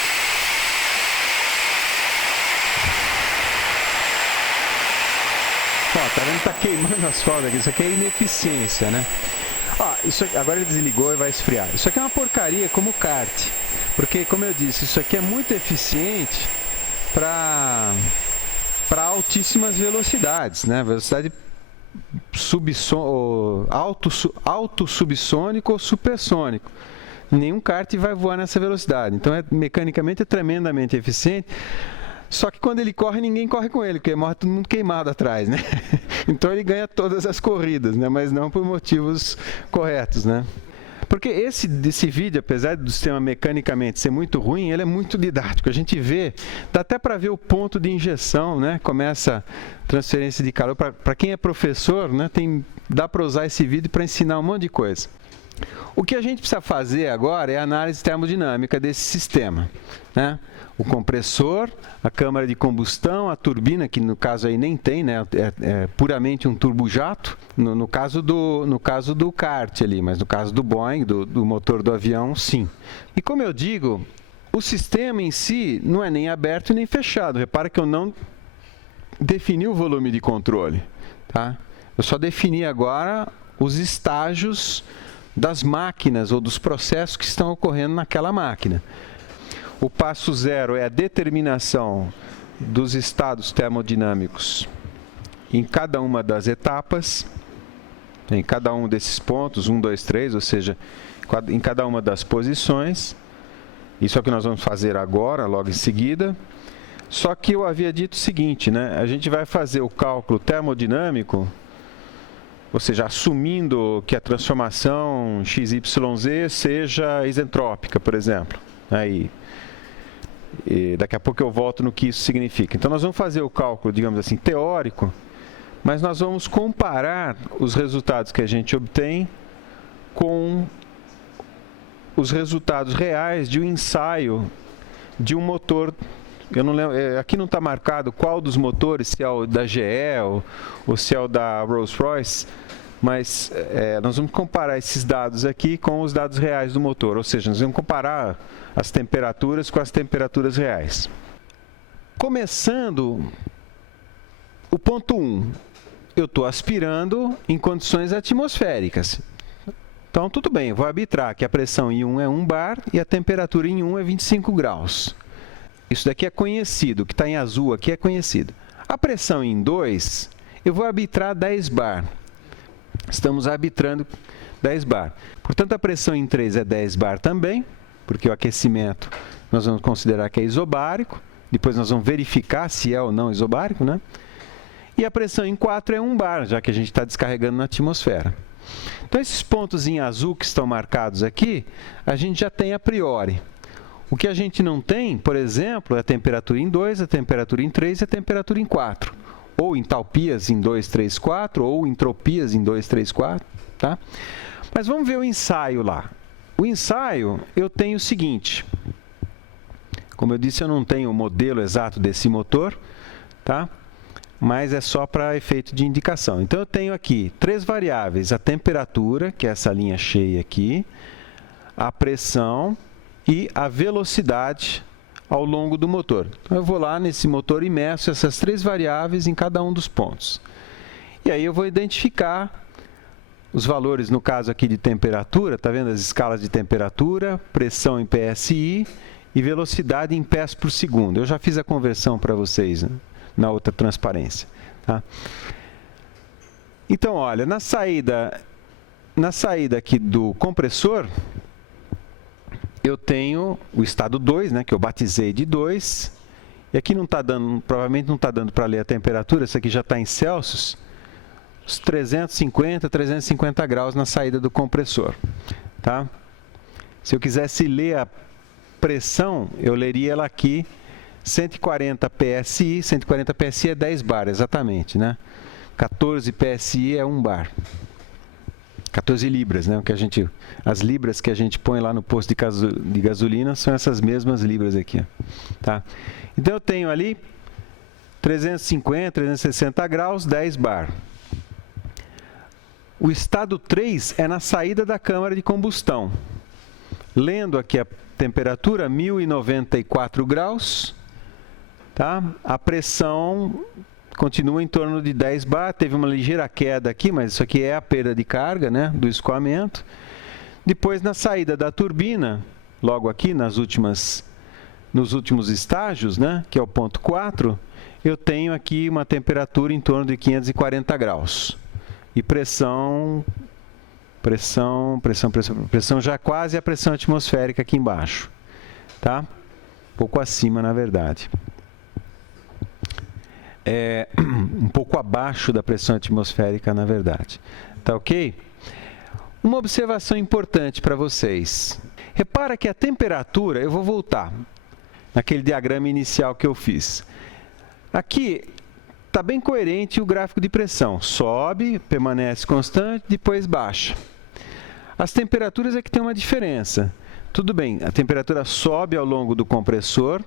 Ó, tá vendo que tá queimando asfalto aqui, isso aqui é ineficiência, né? Ó, isso aqui, agora ele desligou e vai esfriar. Isso aqui é uma porcaria como kart, porque, como eu disse, isso aqui é muito eficiente para altíssimas velocidades, né? Velocidade alto subsônico ou supersônico. Nenhum kart vai voar nessa velocidade. Então, mecanicamente é tremendamente eficiente. Só que quando ele corre, ninguém corre com ele, porque morre todo mundo queimado atrás, né? Então ele ganha todas as corridas, né? Mas não por motivos corretos, né? Porque esse vídeo, apesar do sistema mecanicamente ser muito ruim, ele é muito didático. A gente vê, dá até para ver o ponto de injeção, né? Começa a transferência de calor. Para quem é professor, né? Dá para usar esse vídeo para ensinar um monte de coisa. O que a gente precisa fazer agora é a análise termodinâmica desse sistema, né? O compressor, a câmara de combustão, a turbina, que no caso aí nem tem, né? É puramente um turbojato, no caso do kart ali, mas no caso do Boeing, do motor do avião, sim. E como eu digo, o sistema em si não é nem aberto nem fechado. Repara que eu não defini o volume de controle, tá? Eu só defini agora os estágios das máquinas ou dos processos que estão ocorrendo naquela máquina. O passo 0 é a determinação dos estados termodinâmicos em cada uma das etapas, em cada um desses pontos, 1, 2, 3, ou seja, em cada uma das posições. Isso é o que nós vamos fazer agora, logo em seguida. Só que eu havia dito o seguinte, né? A gente vai fazer o cálculo termodinâmico, ou seja, assumindo que a transformação XYZ seja isentrópica, por exemplo. Aí, e daqui a pouco eu volto no que isso significa. Então, nós vamos fazer o cálculo, digamos assim, teórico, mas nós vamos comparar os resultados que a gente obtém com os resultados reais de um ensaio de um motor. Eu não lembro, aqui não está marcado qual dos motores, se é o da GE ou se é o da Rolls-Royce, mas nós vamos comparar esses dados aqui com os dados reais do motor, ou seja, nós vamos comparar as temperaturas com as temperaturas reais. Começando, o ponto 1, eu estou aspirando em condições atmosféricas. Então, tudo bem, eu vou arbitrar que a pressão em 1 é 1 bar e a temperatura em 1 é 25 graus. Isso daqui é conhecido, o que está em azul aqui é conhecido. A pressão em 2, eu vou arbitrar 10 bar. Estamos arbitrando 10 bar. Portanto, a pressão em 3 é 10 bar também, porque o aquecimento nós vamos considerar que é isobárico. Depois nós vamos verificar se é ou não isobárico, né? E a pressão em 4 é 1 bar, já que a gente está descarregando na atmosfera. Então, esses pontos em azul que estão marcados aqui, a gente já tem a priori. O que a gente não tem, por exemplo, é a temperatura em 2, a temperatura em 3 e a temperatura em 4. Ou entalpias em 2, 3, 4, ou entropias em 2, 3, 4. Tá? Mas vamos ver o ensaio lá. O ensaio, eu tenho o seguinte. Como eu disse, eu não tenho o modelo exato desse motor, tá? Mas é só para efeito de indicação. Então, eu tenho aqui 3 variáveis, a temperatura, que é essa linha cheia aqui, a pressão e a velocidade ao longo do motor. Então, eu vou lá nesse motor e meço essas 3 variáveis em cada um dos pontos. E aí eu vou identificar os valores, no caso aqui de temperatura, tá vendo as escalas de temperatura, pressão em PSI e velocidade em pés por segundo. Eu já fiz a conversão para vocês, né? Na outra transparência. Tá? Então, olha, na saída aqui do compressor, eu tenho o estado 2, né, que eu batizei de 2, e aqui não está dando, provavelmente não está dando para ler a temperatura, isso aqui já está em Celsius, uns 350 graus na saída do compressor. Tá? Se eu quisesse ler a pressão, eu leria ela aqui, 140 PSI, 140 PSI é 10 bar, exatamente, né? 14 PSI é 1 bar. 14 libras, né? As libras que a gente põe lá no posto de gasolina são essas mesmas libras aqui. Tá? Então, eu tenho ali 350, 360 graus, 10 bar. O estado 3 é na saída da câmara de combustão. Lendo aqui a temperatura, 1094 graus. Tá? A pressão continua em torno de 10 bar, teve uma ligeira queda aqui, mas isso aqui é a perda de carga, né, do escoamento. Depois, na saída da turbina, logo aqui nos últimos estágios, né, que é o ponto 4, eu tenho aqui uma temperatura em torno de 540 graus. E pressão já quase a pressão atmosférica aqui embaixo. Tá? Um pouco acima, na verdade. Um pouco abaixo da pressão atmosférica, na verdade. Tá ok? Uma observação importante para vocês. Repara que a temperatura, eu vou voltar naquele diagrama inicial que eu fiz. Aqui está bem coerente o gráfico de pressão. Sobe, permanece constante, depois baixa. As temperaturas é que tem uma diferença. Tudo bem, a temperatura sobe ao longo do compressor.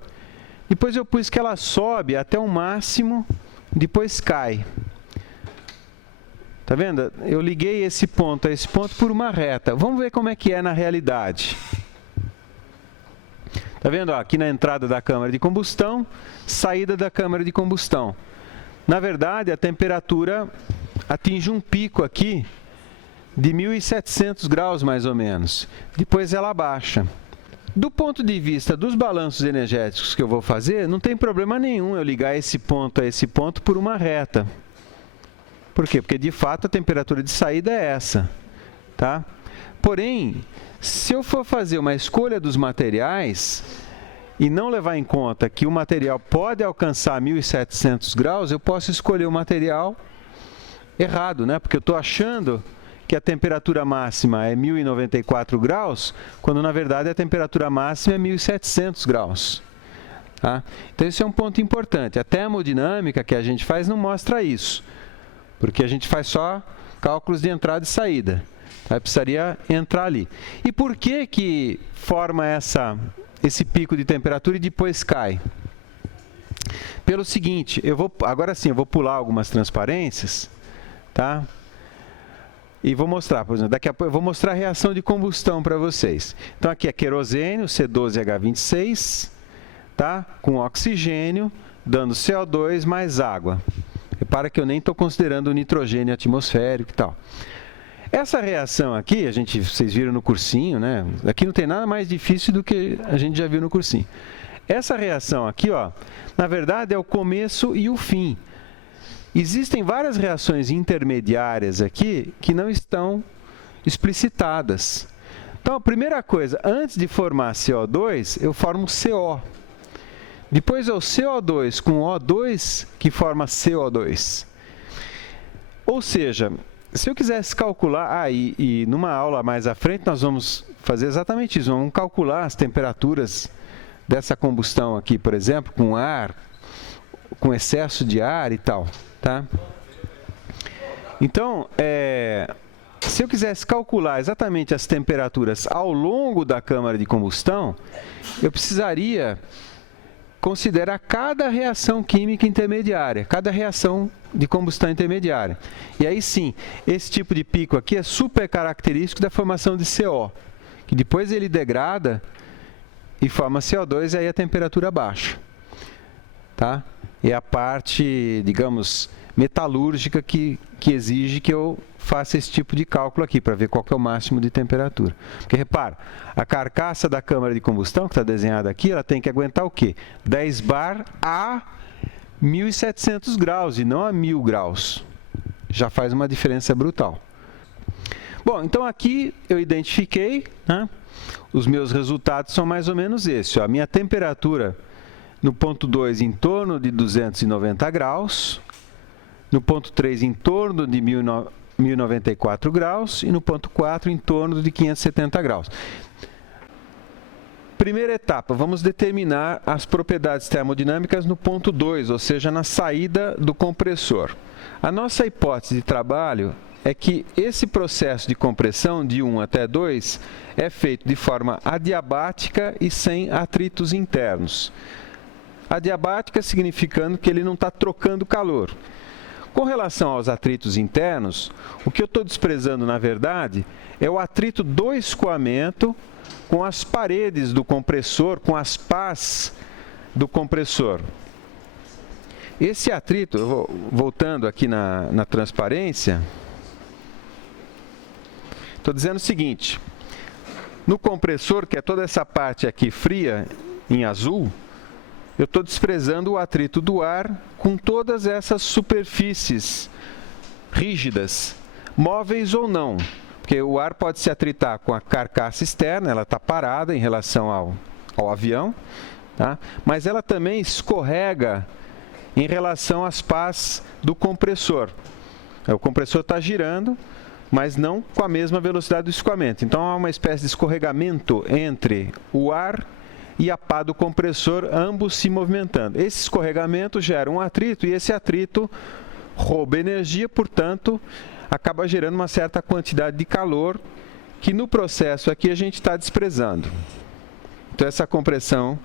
Depois eu pus que ela sobe até o máximo, depois cai. Tá vendo? Eu liguei esse ponto a esse ponto por uma reta. Vamos ver como é que é na realidade. Tá vendo? Ó, aqui na entrada da câmara de combustão, saída da câmara de combustão. Na verdade, a temperatura atinge um pico aqui de 1700 graus, mais ou menos. Depois ela baixa. Do ponto de vista dos balanços energéticos que eu vou fazer, não tem problema nenhum eu ligar esse ponto a esse ponto por uma reta. Por quê? Porque, de fato, a temperatura de saída é essa. Tá? Porém, se eu for fazer uma escolha dos materiais e não levar em conta que o material pode alcançar 1700 graus, eu posso escolher o material errado, né? Porque eu estou achando que a temperatura máxima é 1094 graus, quando na verdade a temperatura máxima é 1700 graus. Tá? Então, esse é um ponto importante. A termodinâmica que a gente faz não mostra isso, porque a gente faz só cálculos de entrada e saída. Tá? Precisaria entrar ali. E por que que forma esse pico de temperatura e depois cai? Pelo seguinte, agora sim, eu vou pular algumas transparências, tá? E vou mostrar, por exemplo, daqui a pouco eu vou mostrar a reação de combustão para vocês. Então, aqui é querosênio, C12H26, tá? Com oxigênio, dando CO2 mais água. Repara que eu nem estou considerando o nitrogênio atmosférico e tal. Essa reação aqui, vocês viram no cursinho, né? Aqui não tem nada mais difícil do que a gente já viu no cursinho. Essa reação aqui, ó, na verdade é o começo e o fim. Existem várias reações intermediárias aqui que não estão explicitadas. Então, a primeira coisa, antes de formar CO2, eu formo CO. Depois é o CO2 com O2 que forma CO2. Ou seja, se eu quisesse calcular, e numa aula mais à frente nós vamos fazer exatamente isso, vamos calcular as temperaturas dessa combustão aqui, por exemplo, com ar, com excesso de ar e tal, tá? Então, se eu quisesse calcular exatamente as temperaturas ao longo da câmara de combustão, eu precisaria considerar cada reação química intermediária, cada reação de combustão intermediária. E aí sim, esse tipo de pico aqui é super característico da formação de CO, que depois ele degrada e forma CO2 e aí a temperatura baixa. Tá? É a parte, digamos, metalúrgica que exige que eu faça esse tipo de cálculo aqui, para ver qual que é o máximo de temperatura. Porque, repara, a carcaça da câmara de combustão, que está desenhada aqui, ela tem que aguentar o quê? 10 bar a 1.700 graus e não a 1.000 graus. Já faz uma diferença brutal. Bom, então aqui eu identifiquei, né? Os meus resultados são mais ou menos esses. Ó, a minha temperatura no ponto 2 em torno de 290 graus, no ponto 3 em torno de 1094 graus e no ponto 4 em torno de 570 graus. Primeira etapa, vamos determinar as propriedades termodinâmicas no ponto 2, ou seja, na saída do compressor. A nossa hipótese de trabalho é que esse processo de compressão de 1 até 2 é feito de forma adiabática e sem atritos internos. Adiabática significando que ele não está trocando calor. Com relação aos atritos internos, o que eu estou desprezando, na verdade, é o atrito do escoamento com as paredes do compressor, com as pás do compressor. Esse atrito, voltando aqui na transparência, estou dizendo o seguinte, no compressor, que é toda essa parte aqui fria, em azul, eu estou desprezando o atrito do ar com todas essas superfícies rígidas, móveis ou não. Porque o ar pode se atritar com a carcaça externa, ela está parada em relação ao avião, tá? Mas ela também escorrega em relação às pás do compressor. O compressor está girando, mas não com a mesma velocidade do escoamento. Então, há uma espécie de escorregamento entre o ar e a pá do compressor, ambos se movimentando. Esse escorregamento gera um atrito e esse atrito rouba energia, portanto, acaba gerando uma certa quantidade de calor que no processo aqui a gente está desprezando. Então, essa compressão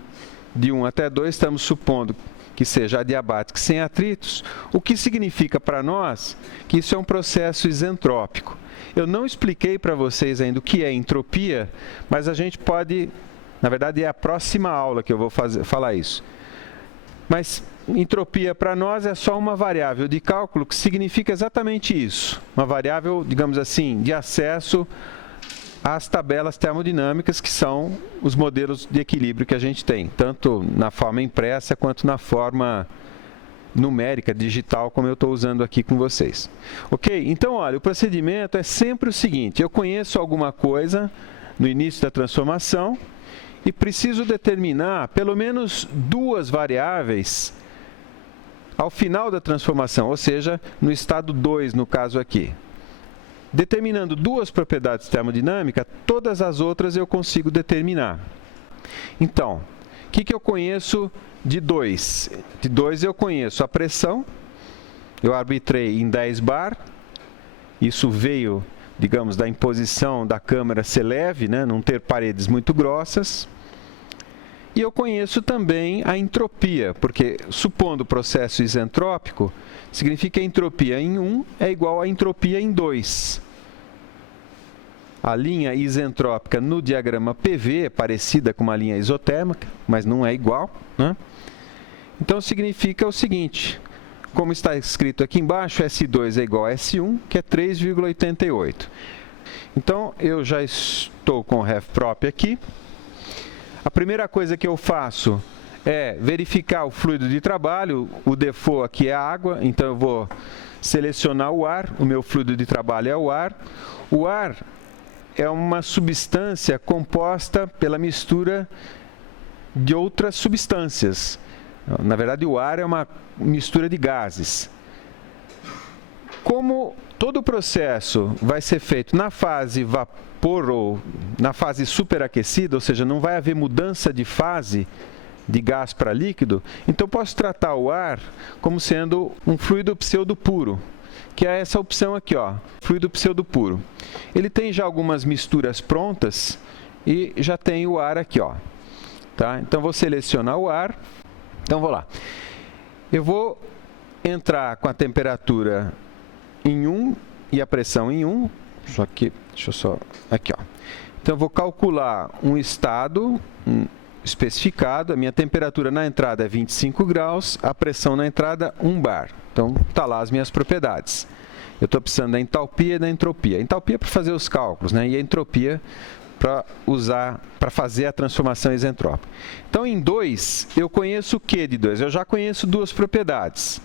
de 1 até 2, estamos supondo que seja adiabática sem atritos, o que significa para nós que isso é um processo isentrópico. Eu não expliquei para vocês ainda o que é entropia, mas a gente pode... Na verdade, é a próxima aula que eu vou falar isso. Mas entropia para nós é só uma variável de cálculo que significa exatamente isso. Uma variável, digamos assim, de acesso às tabelas termodinâmicas, que são os modelos de equilíbrio que a gente tem, tanto na forma impressa quanto na forma numérica, digital, como eu estou usando aqui com vocês. Ok? Então, olha, o procedimento é sempre o seguinte, eu conheço alguma coisa no início da transformação, e preciso determinar pelo menos duas variáveis ao final da transformação, ou seja, no estado 2, no caso aqui. Determinando duas propriedades termodinâmicas, todas as outras eu consigo determinar. Então, o que eu conheço de 2? De 2 eu conheço a pressão, eu arbitrei em 10 bar, isso veio, digamos, da imposição da câmara ser leve, né, não ter paredes muito grossas. E eu conheço também a entropia, porque supondo o processo isentrópico, significa que a entropia em 1 é igual à entropia em 2. A linha isentrópica no diagrama PV é parecida com uma linha isotérmica, mas não é igual, né? Então significa o seguinte, como está escrito aqui embaixo, S2 é igual a S1, que é 3,88. Então, eu já estou com o RefProp aqui. A primeira coisa que eu faço é verificar o fluido de trabalho. O default aqui é a água, então eu vou selecionar o ar. O meu fluido de trabalho é o ar. O ar é uma substância composta pela mistura de outras substâncias. Na verdade, o ar é uma mistura de gases. Como todo o processo vai ser feito na fase vapor ou na fase superaquecida, ou seja, não vai haver mudança de fase de gás para líquido, então posso tratar o ar como sendo um fluido pseudo-puro, que é essa opção aqui, ó, fluido pseudo-puro. Ele tem já algumas misturas prontas e já tem o ar aqui, ó. Tá? Então, vou selecionar o ar. Então, vou lá. Eu vou entrar com a temperatura em 1 e a pressão em 1. Só que, deixa eu só... Aqui, ó. Então, eu vou calcular um estado especificado. A minha temperatura na entrada é 25 graus, a pressão na entrada 1 bar. Então, tá lá as minhas propriedades. Eu estou precisando da entalpia e da entropia. A entalpia é para fazer os cálculos, né? E a entropia para usar, para fazer a transformação isentrópica. Então, em 2, eu conheço o que de 2? Eu já conheço duas propriedades.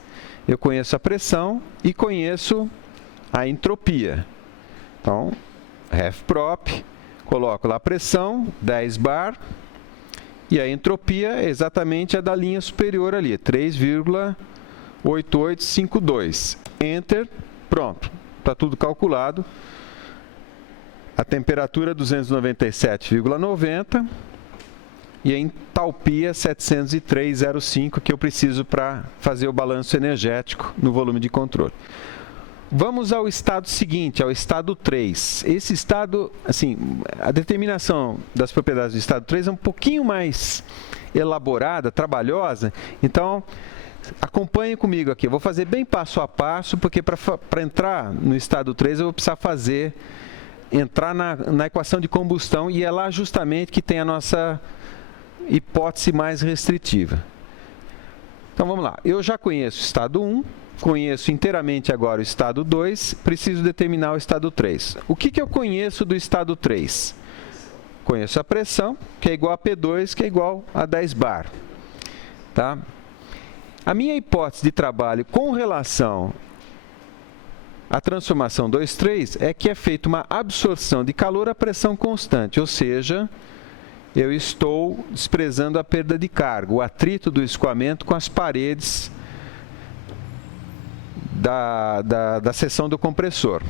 Eu conheço a pressão e conheço a entropia. Então, RefProp, coloco lá a pressão, 10 bar, e a entropia é exatamente a da linha superior ali, 3,8852. Enter, pronto, está tudo calculado. A temperatura 297,90 e a entalpia 703,05 que eu preciso para fazer o balanço energético no volume de controle. Vamos ao estado seguinte, ao estado 3. Esse estado, assim, a determinação das propriedades do estado 3 é um pouquinho mais elaborada, trabalhosa, então acompanhe comigo aqui. Eu vou fazer bem passo a passo, porque para entrar no estado 3 eu vou precisar entrar na equação de combustão, e é lá justamente que tem a nossa hipótese mais restritiva. Então, vamos lá. Eu já conheço o estado 1, conheço inteiramente agora o estado 2, preciso determinar o estado 3. O que eu conheço do estado 3? Conheço a pressão, que é igual a P2, que é igual a 10 bar. Tá? A minha hipótese de trabalho com relação a transformação 2,3 é que é feita uma absorção de calor a pressão constante, ou seja, eu estou desprezando a perda de carga, o atrito do escoamento com as paredes da seção do compressor.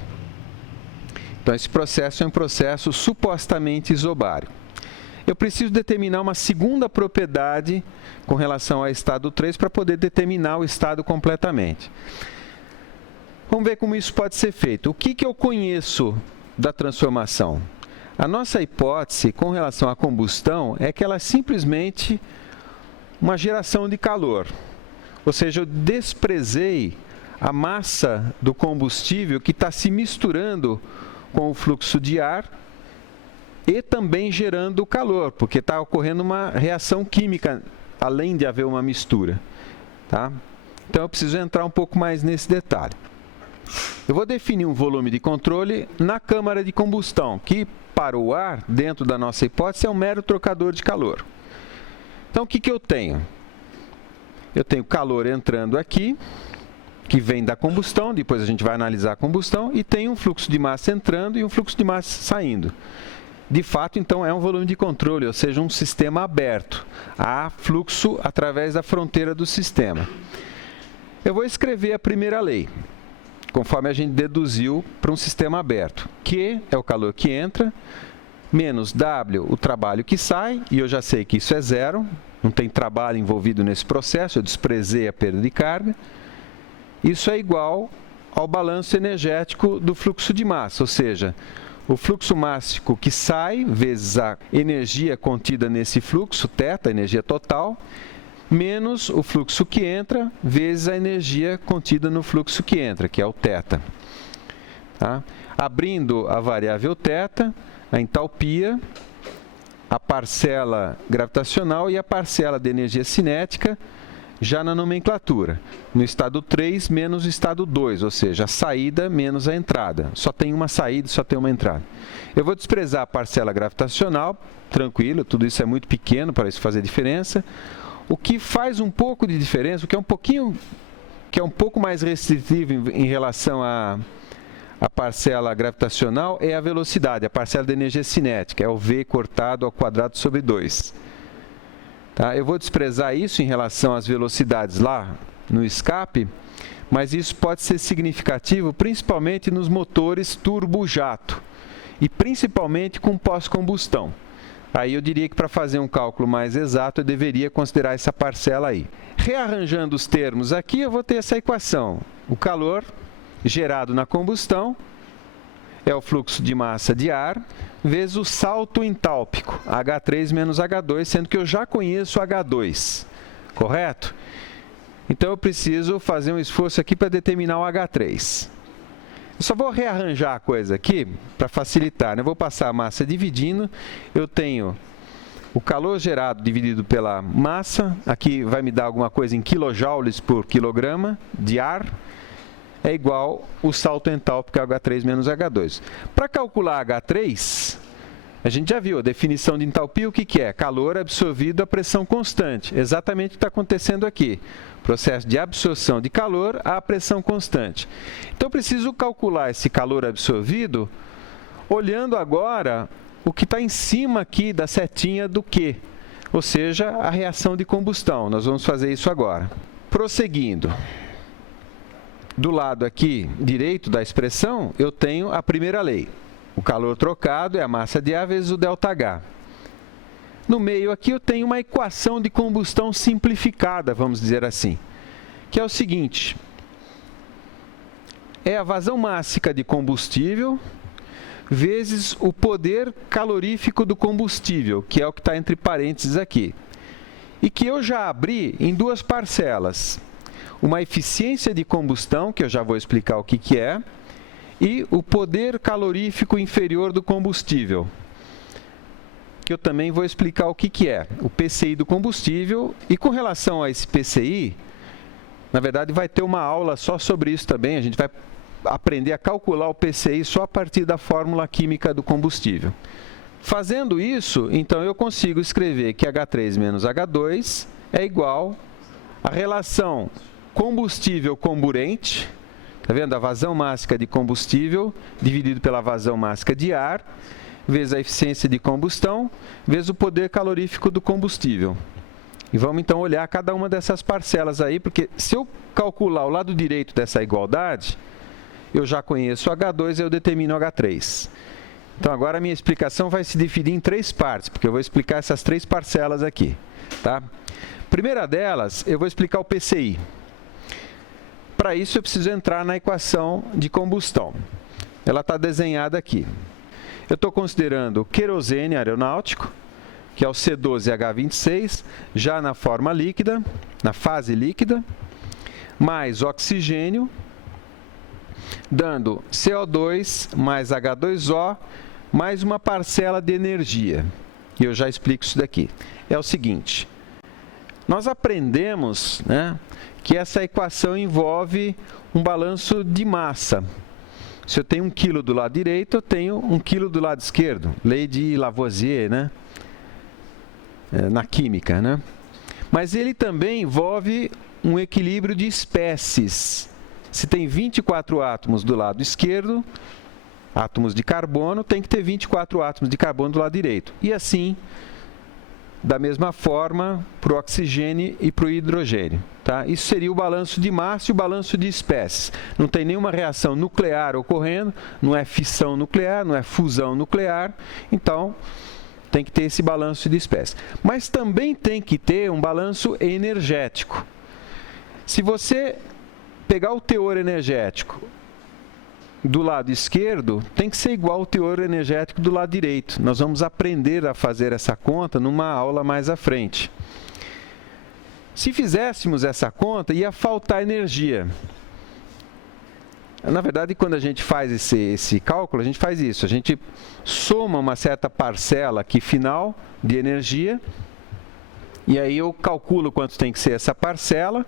Então, esse processo é um processo supostamente isobárico. Eu preciso determinar uma segunda propriedade com relação ao estado 3 para poder determinar o estado completamente. Vamos ver como isso pode ser feito. O que eu conheço da transformação? A nossa hipótese com relação à combustão é que ela é simplesmente uma geração de calor. Ou seja, eu desprezei a massa do combustível que está se misturando com o fluxo de ar e também gerando calor, porque está ocorrendo uma reação química, além de haver uma mistura. Tá? Então, eu preciso entrar um pouco mais nesse detalhe. Eu vou definir um volume de controle na câmara de combustão, que para o ar, dentro da nossa hipótese, é um mero trocador de calor. Então, o que eu tenho? Eu tenho calor entrando aqui, que vem da combustão, depois a gente vai analisar a combustão, e tem um fluxo de massa entrando e um fluxo de massa saindo. De fato, então, é um volume de controle, ou seja, um sistema aberto. Há fluxo através da fronteira do sistema. Eu vou escrever a primeira lei, conforme a gente deduziu para um sistema aberto. Q é o calor que entra, menos W, o trabalho que sai, e eu já sei que isso é zero, não tem trabalho envolvido nesse processo, eu desprezei a perda de carga. Isso é igual ao balanço energético do fluxo de massa, ou seja, o fluxo mássico que sai, vezes a energia contida nesse fluxo, θ, energia total, menos o fluxo que entra, vezes a energia contida no fluxo que entra, que é o θ. Tá? Abrindo a variável θ, a entalpia, a parcela gravitacional e a parcela de energia cinética já na nomenclatura. No estado 3 menos o estado 2, ou seja, a saída menos a entrada. Só tem uma saída e só tem uma entrada. Eu vou desprezar a parcela gravitacional, tranquilo, tudo isso é muito pequeno para isso fazer diferença. O que faz um pouco de diferença, o que é um pouco mais restritivo em relação à parcela gravitacional é a velocidade, a parcela de energia cinética, é o V cortado ao quadrado sobre 2. Tá? Eu vou desprezar isso em relação às velocidades lá no escape, mas isso pode ser significativo principalmente nos motores turbojato e principalmente com pós-combustão. Aí eu diria que para fazer um cálculo mais exato eu deveria considerar essa parcela aí. Rearranjando os termos aqui, eu vou ter essa equação. O calor gerado na combustão é o fluxo de massa de ar vezes o salto entálpico, H3 menos H2, sendo que eu já conheço H2, correto? Então eu preciso fazer um esforço aqui para determinar o H3. Eu só vou rearranjar a coisa aqui para facilitar, né? Eu vou passar a massa dividindo, eu tenho o calor gerado dividido pela massa, aqui vai me dar alguma coisa em quilojoules por quilograma de ar, é igual o salto entálpico H3 menos H2. Para calcular H3, a gente já viu a definição de entalpia, o que é? Calor absorvido a pressão constante. Exatamente o que está acontecendo aqui. Processo de absorção de calor à pressão constante. Então, eu preciso calcular esse calor absorvido olhando agora o que está em cima aqui da setinha do Q, ou seja, a reação de combustão. Nós vamos fazer isso agora. Prosseguindo. Do lado aqui direito da expressão, eu tenho a primeira lei. O calor trocado é a massa de ar vezes o ΔH. No meio aqui eu tenho uma equação de combustão simplificada, vamos dizer assim, que é o seguinte. É a vazão mássica de combustível vezes o poder calorífico do combustível, que é o que está entre parênteses aqui. E que eu já abri em duas parcelas. Uma eficiência de combustão, que eu já vou explicar o que é, e o poder calorífico inferior do combustível, que eu também vou explicar o que é, o PCI do combustível. E com relação a esse PCI, na verdade vai ter uma aula só sobre isso também, a gente vai aprender a calcular o PCI só a partir da fórmula química do combustível. Fazendo isso, então eu consigo escrever que H3 menos H2 é igual à relação combustível comburente, está vendo? A vazão mássica de combustível dividido pela vazão mássica de ar, vezes a eficiência de combustão, vezes o poder calorífico do combustível. E vamos então olhar cada uma dessas parcelas aí, porque se eu calcular o lado direito dessa igualdade, eu já conheço H2 e eu determino H3. Então agora a minha explicação vai se dividir em três partes, porque eu vou explicar essas três parcelas aqui. Tá? Primeira delas, eu vou explicar o PCI. Para isso, eu preciso entrar na equação de combustão. Ela está desenhada aqui. Eu estou considerando querosene aeronáutico, que é o C12H26, já na forma líquida, na fase líquida, mais oxigênio, dando CO2 mais H2O, mais uma parcela de energia. E eu já explico isso daqui. É o seguinte, nós aprendemos, né, que essa equação envolve um balanço de massa. Se eu tenho 1 kg do lado direito, eu tenho 1 kg do lado esquerdo. Lei de Lavoisier, né? Na química, né? Mas ele também envolve um equilíbrio de espécies. Se tem 24 átomos do lado esquerdo, átomos de carbono, tem que ter 24 átomos de carbono do lado direito. E assim, da mesma forma, para o oxigênio e para o hidrogênio. Tá? Isso seria o balanço de massa e o balanço de espécies. Não tem nenhuma reação nuclear ocorrendo, não é fissão nuclear, não é fusão nuclear, então tem que ter esse balanço de espécies. Mas também tem que ter um balanço energético. Se você pegar o teor energético do lado esquerdo, tem que ser igual ao teor energético do lado direito. Nós vamos aprender a fazer essa conta numa aula mais à frente. Se fizéssemos essa conta, ia faltar energia. Na verdade, quando a gente faz esse cálculo, a gente faz isso. A gente soma uma certa parcela aqui final de energia E aí eu calculo quanto tem que ser essa parcela.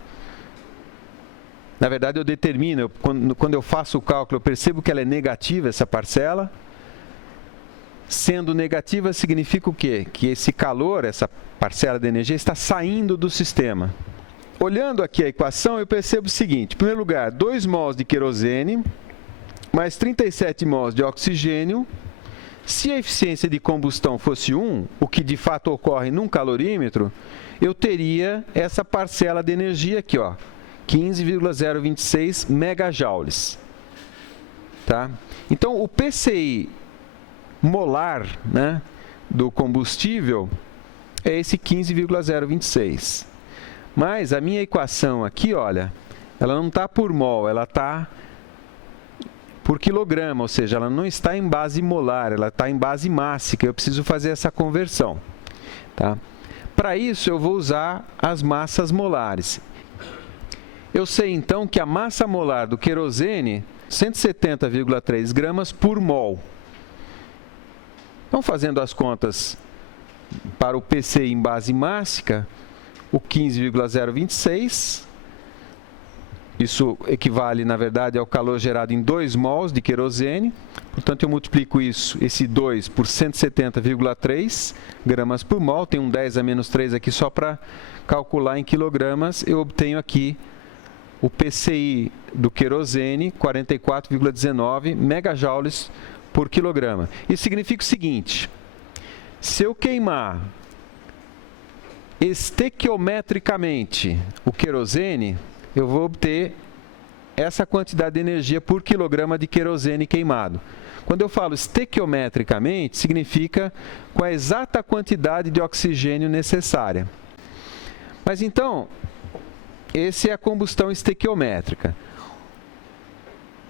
Na verdade, eu determino, quando eu faço o cálculo, eu percebo que ela é negativa, essa parcela. Sendo negativa, significa o quê? Que esse calor, essa parcela de energia, está saindo do sistema. Olhando aqui a equação, eu percebo o seguinte. Em primeiro lugar, 2 mols de querosene, mais 37 mols de oxigênio. Se a eficiência de combustão fosse 1, o que de fato ocorre num calorímetro, eu teria essa parcela de energia aqui, ó, 15,026 megajoules. Tá? Então, o PCI molar, né, do combustível é esse 15,026. Mas a minha equação aqui, olha, ela não está por mol, ela está por quilograma, ou seja, ela não está em base molar, ela está em base mássica. Eu preciso fazer essa conversão. Tá? Para isso, eu vou usar as massas molares. Eu sei, então, que a massa molar do querosene, 170,3 gramas por mol. Então, fazendo as contas para o PCI em base mássica, o 15,026, isso equivale, na verdade, ao calor gerado em 2 mols de querosene. Portanto, eu multiplico esse 2 por 170,3 gramas por mol. Tem um 10 a menos 3 aqui só para calcular em quilogramas. Eu obtenho aqui o PCI do querosene, 44,19 megajoules por quilograma. Isso significa o seguinte: se eu queimar estequiometricamente o querosene, eu vou obter essa quantidade de energia por quilograma de querosene queimado. Quando eu falo estequiometricamente, significa com a exata quantidade de oxigênio necessária. Mas então, essa é a combustão estequiométrica.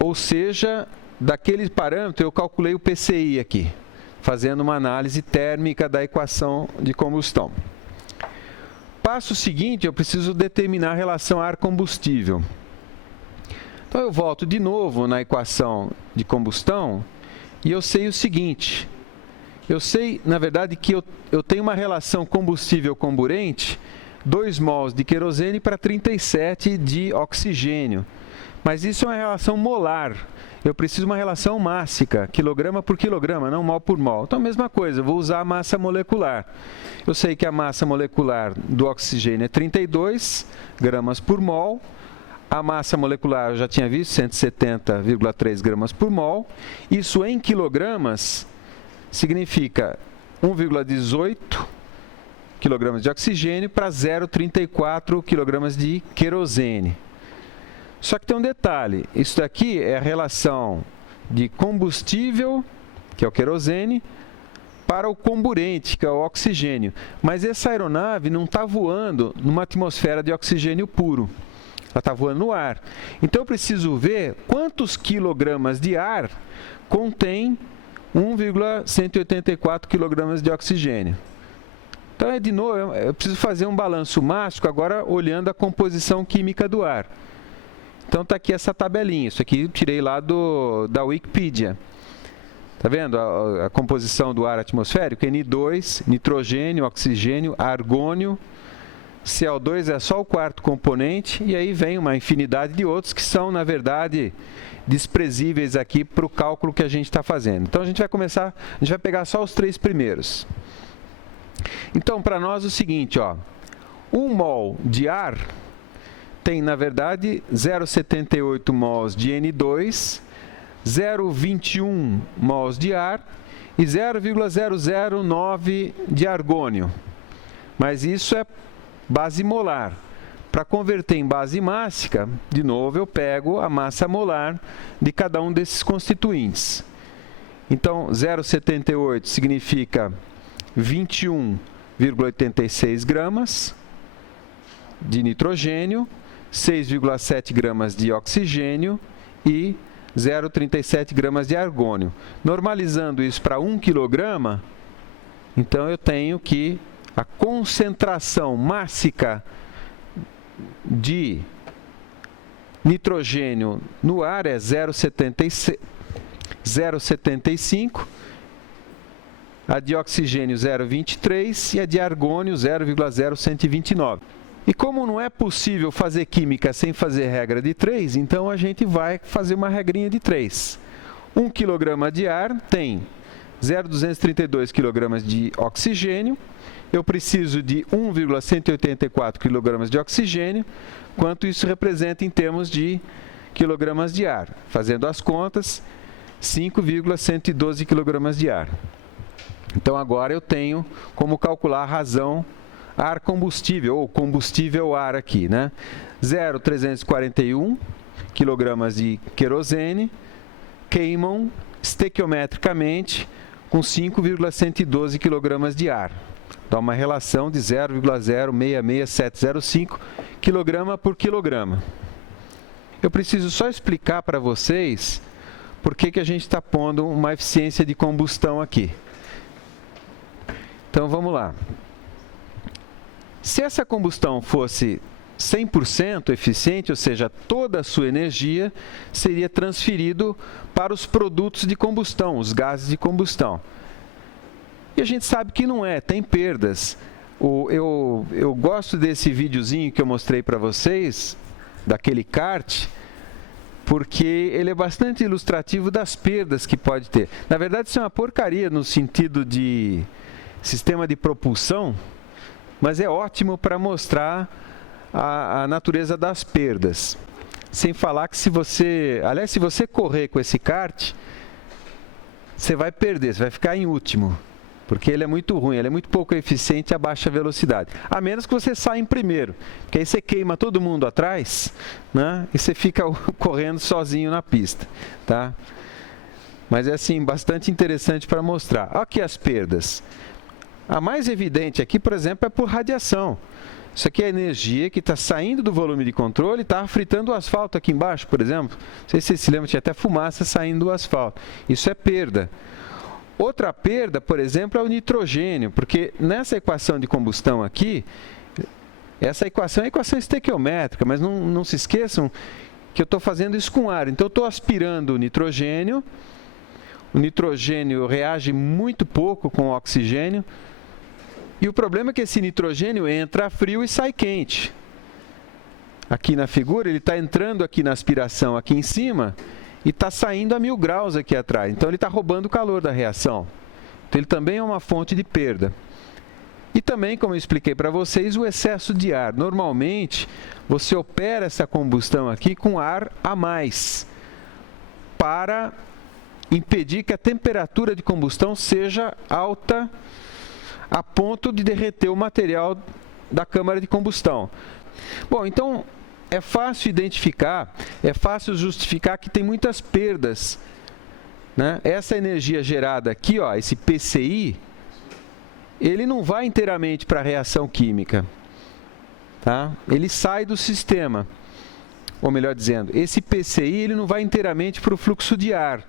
Ou seja, daquele parâmetro eu calculei o PCI aqui, fazendo uma análise térmica da equação de combustão. Passo seguinte, eu preciso determinar a relação ar-combustível. Então, eu volto de novo na equação de combustão e eu sei o seguinte. Eu sei, na verdade, que eu tenho uma relação combustível-comburente, 2 mols de querosene para 37 de oxigênio. Mas isso é uma relação molar. Eu preciso de uma relação mássica, quilograma por quilograma, não mol por mol. Então, a mesma coisa, eu vou usar a massa molecular. Eu sei que a massa molecular do oxigênio é 32 gramas por mol. A massa molecular, eu já tinha visto, 170,3 gramas por mol. Isso em quilogramas significa 1,18 quilogramas de oxigênio para 0,34 quilogramas de querosene. Só que tem um detalhe, isso daqui é a relação de combustível, que é o querosene, para o comburente, que é o oxigênio. Mas essa aeronave não está voando numa atmosfera de oxigênio puro, ela está voando no ar. Então eu preciso ver quantos quilogramas de ar contém 1,184 quilogramas de oxigênio. Então, de novo, eu preciso fazer um balanço mássico agora olhando a composição química do ar. Então, está aqui essa tabelinha. Isso aqui eu tirei lá da Wikipedia. Está vendo a composição do ar atmosférico? N2, nitrogênio, oxigênio, argônio. CO2 é só o quarto componente. E aí vem uma infinidade de outros que são, na verdade, desprezíveis aqui para o cálculo que a gente está fazendo. Então, a gente vai pegar só os 3 primeiros. Então, para nós, o seguinte, ó, 1 mol de ar tem, na verdade, 0,78 mols de N2, 0,21 mols de ar e 0,009 de argônio. Mas isso é base molar. Para converter em base mássica, de novo, eu pego a massa molar de cada um desses constituintes. Então, 0,78 significa 21,86 gramas de nitrogênio, 6,7 gramas de oxigênio e 0,37 gramas de argônio. Normalizando isso para 1 quilograma, então eu tenho que a concentração mássica de nitrogênio no ar é 0,75 a de oxigênio 0,23 e a de argônio 0,0129. E como não é possível fazer química sem fazer regra de 3, então a gente vai fazer uma regrinha de 3. 1 kg de ar tem 0,232 kg de oxigênio. Eu preciso de 1,184 kg de oxigênio. Quanto isso representa em termos de quilogramas de ar? Fazendo as contas, 5,112 kg de ar. Então, agora eu tenho como calcular a razão ar combustível, ou combustível ar aqui, né? 0,341 kg de querosene queimam estequiometricamente com 5,112 kg de ar. Dá uma relação de 0,066705 kg por quilograma. Eu preciso só explicar para vocês por que a gente está pondo uma eficiência de combustão aqui. Então, vamos lá. Se essa combustão fosse 100% eficiente, ou seja, toda a sua energia seria transferido para os produtos de combustão, os gases de combustão. E a gente sabe que não é, tem perdas. Eu gosto desse videozinho que eu mostrei para vocês, daquele kart, porque ele é bastante ilustrativo das perdas que pode ter. Na verdade, isso é uma porcaria no sentido de sistema de propulsão, mas é ótimo para mostrar a natureza das perdas. Sem falar que se você correr com esse kart, você vai perder, você vai ficar em último, porque ele é muito ruim, ele é muito pouco eficiente a baixa velocidade. A menos que você saia em primeiro, porque aí você queima todo mundo atrás, né? E você fica correndo sozinho na pista, tá? Mas é assim, bastante interessante para mostrar. Aqui as perdas. A mais evidente aqui, por exemplo, é por radiação. Isso aqui é energia que está saindo do volume de controle e está fritando o asfalto aqui embaixo, por exemplo. Não sei se vocês se lembram, tinha até fumaça saindo do asfalto. Isso é perda. Outra perda, por exemplo, é o nitrogênio, porque nessa equação de combustão aqui, essa equação é a equação estequiométrica, mas não se esqueçam que eu estou fazendo isso com ar. Então, eu estou aspirando o nitrogênio reage muito pouco com o oxigênio, e o problema é que esse nitrogênio entra frio e sai quente. Aqui na figura, ele está entrando aqui na aspiração aqui em cima, e está saindo a 1000 graus aqui atrás. Então, ele está roubando o calor da reação. Então, ele também é uma fonte de perda. E também, como eu expliquei para vocês, o excesso de ar. Normalmente, você opera essa combustão aqui com ar a mais, para impedir que a temperatura de combustão seja alta a ponto de derreter o material da câmara de combustão. Bom, então, é fácil identificar, é fácil justificar que tem muitas perdas, né? Essa energia gerada aqui, ó, esse PCI, ele não vai inteiramente para a reação química, tá? Ele sai do sistema, ou melhor dizendo, esse PCI ele não vai inteiramente para o fluxo de ar.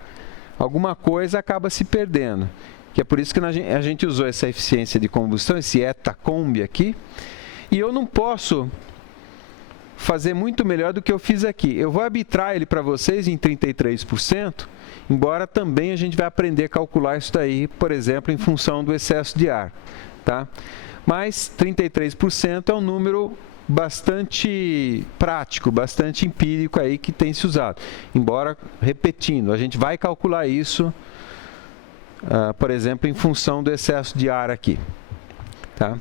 Alguma coisa acaba se perdendo, que é por isso que a gente usou essa eficiência de combustão, esse ETACOMB aqui, e eu não posso fazer muito melhor do que eu fiz aqui. Eu vou arbitrar ele para vocês em 33%, embora também a gente vai aprender a calcular isso daí, por exemplo, em função do excesso de ar, tá? Mas 33% é um número bastante prático, bastante empírico aí que tem se usado. Embora, repetindo, a gente vai calcular isso, por exemplo, em função do excesso de ar aqui, tá?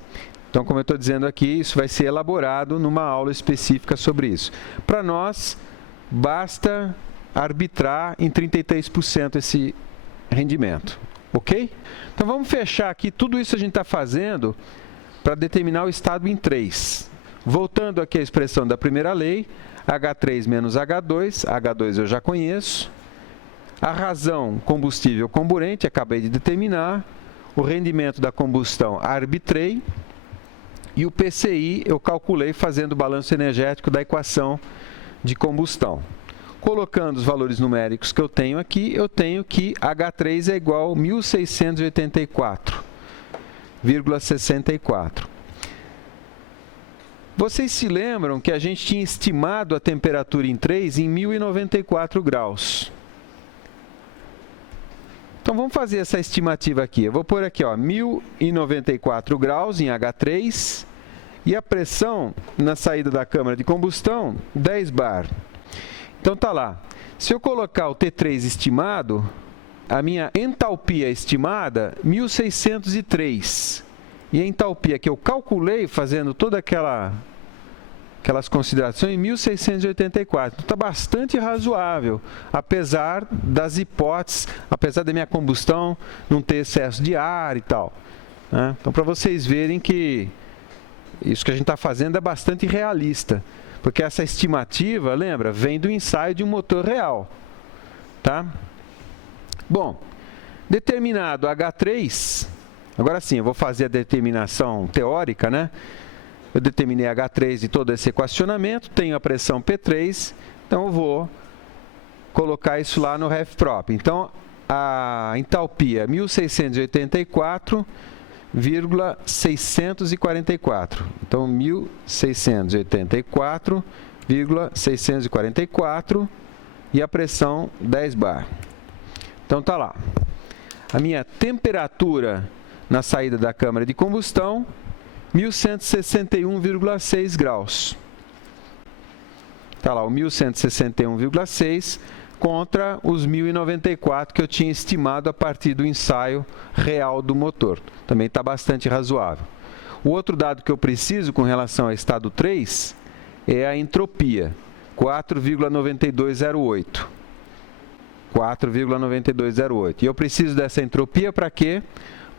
Então, como eu estou dizendo aqui, isso vai ser elaborado numa aula específica sobre isso. Para nós, basta arbitrar em 33% esse rendimento, ok? Então, vamos fechar aqui. Tudo isso a gente está fazendo para determinar o estado em 3. Voltando aqui à expressão da primeira lei, H3 menos H2, H2 eu já conheço. A razão combustível comburente, acabei de determinar. O rendimento da combustão, arbitrei. E o PCI eu calculei fazendo o balanço energético da equação de combustão. Colocando os valores numéricos que eu tenho aqui, eu tenho que H3 é igual a 1684,64. Vocês se lembram que a gente tinha estimado a temperatura em 3 em 1094 graus. Então, vamos fazer essa estimativa aqui. Eu vou pôr aqui, ó, 1094 graus em H3 e a pressão na saída da câmara de combustão, 10 bar. Então, tá lá. Se eu colocar o T3 estimado, a minha entalpia estimada, 1603. E a entalpia que eu calculei fazendo toda aquelas considerações, 1684. Então, está bastante razoável, apesar das hipóteses, apesar da minha combustão não ter excesso de ar e tal, né? Então, para vocês verem que isso que a gente está fazendo é bastante realista, porque essa estimativa, lembra, vem do ensaio de um motor real, tá? Bom, determinado H3, agora sim, eu vou fazer a determinação teórica, né? Eu determinei H3 de todo esse equacionamento, tenho a pressão P3, então eu vou colocar isso lá no RefProp. Então, a entalpia 1684,644. Então, 1684,644 e a pressão 10 bar. Então, tá lá. A minha temperatura na saída da câmara de combustão, 1161,6 graus. Está lá o 1161,6 contra os 1094 que eu tinha estimado a partir do ensaio real do motor. Também está bastante razoável. O outro dado que eu preciso com relação ao estado 3 é a entropia, 4,9208. 4,9208. E eu preciso dessa entropia para quê?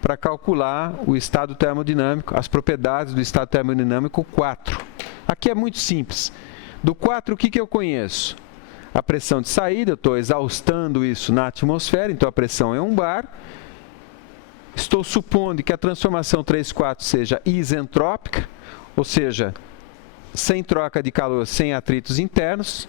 Para calcular o estado termodinâmico, as propriedades do estado termodinâmico 4. Aqui é muito simples. Do 4, o que eu conheço? A pressão de saída, eu estou exaustando isso na atmosfera, então a pressão é 1 bar. Estou supondo que a transformação 3,4 seja isentrópica, ou seja, sem troca de calor, sem atritos internos.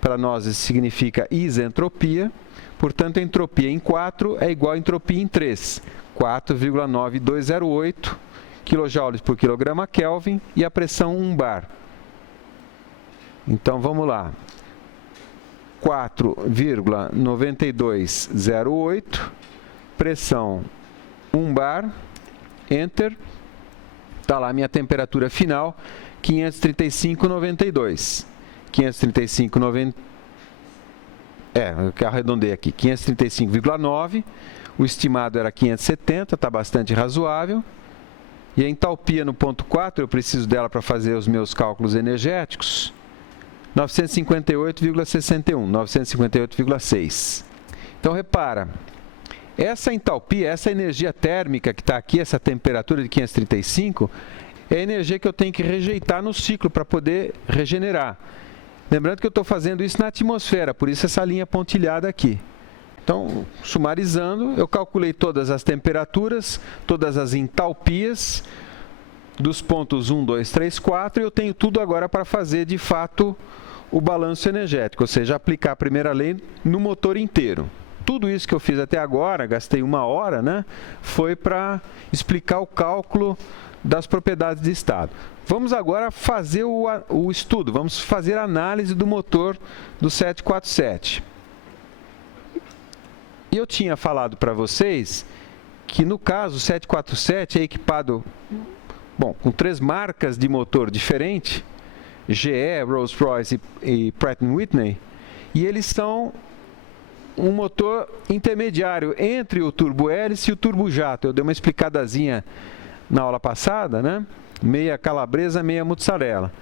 Para nós isso significa isentropia. Portanto, a entropia em 4 é igual a entropia em 3. 4,9208 kJ por quilograma Kelvin e a pressão 1 bar. Então, vamos lá. 4,9208, pressão 1 bar, Enter. Está lá a minha temperatura final, 535,92. 535,92. Eu arredondei aqui, 535,9. O estimado era 570, está bastante razoável. E a entalpia no ponto 4, eu preciso dela para fazer os meus cálculos energéticos, 958,61, 958,6. Então, repara, essa entalpia, essa energia térmica que está aqui, essa temperatura de 535, é a energia que eu tenho que rejeitar no ciclo para poder regenerar. Lembrando que eu estou fazendo isso na atmosfera, por isso essa linha pontilhada aqui. Então, sumarizando, eu calculei todas as temperaturas, todas as entalpias dos pontos 1, 2, 3, 4, e eu tenho tudo agora para fazer, de fato, o balanço energético, ou seja, aplicar a primeira lei no motor inteiro. Tudo isso que eu fiz até agora, gastei 1 hora, né, foi para explicar o cálculo das propriedades de estado. Vamos agora fazer o estudo, vamos fazer a análise do motor do 747. E eu tinha falado para vocês que, no caso, o 747 é equipado, bom, com 3 marcas de motor diferentes, GE, Rolls-Royce e Pratt & Whitney, e eles são um motor intermediário entre o turbo-hélice e o turbo-jato. Eu dei uma explicadazinha na aula passada, né? Meia calabresa, meia mussarela.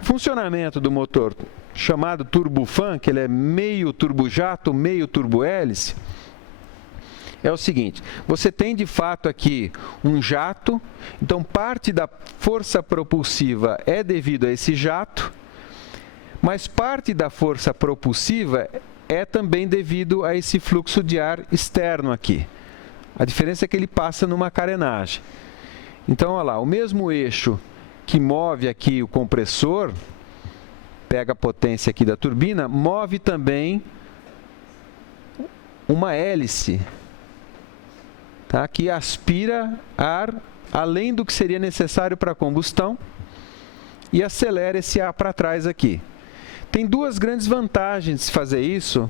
O funcionamento do motor chamado turbofan, que ele é meio turbo-jato, meio turbo-hélice, é o seguinte: você tem de fato aqui um jato, então parte da força propulsiva é devido a esse jato, mas parte da força propulsiva é também devido a esse fluxo de ar externo aqui. A diferença é que ele passa numa carenagem. Então, olha lá, o mesmo eixo que move aqui o compressor, pega a potência aqui da turbina, move também uma hélice, tá, que aspira ar além do que seria necessário para a combustão e acelera esse ar para trás aqui. Tem 2 grandes vantagens de se fazer isso.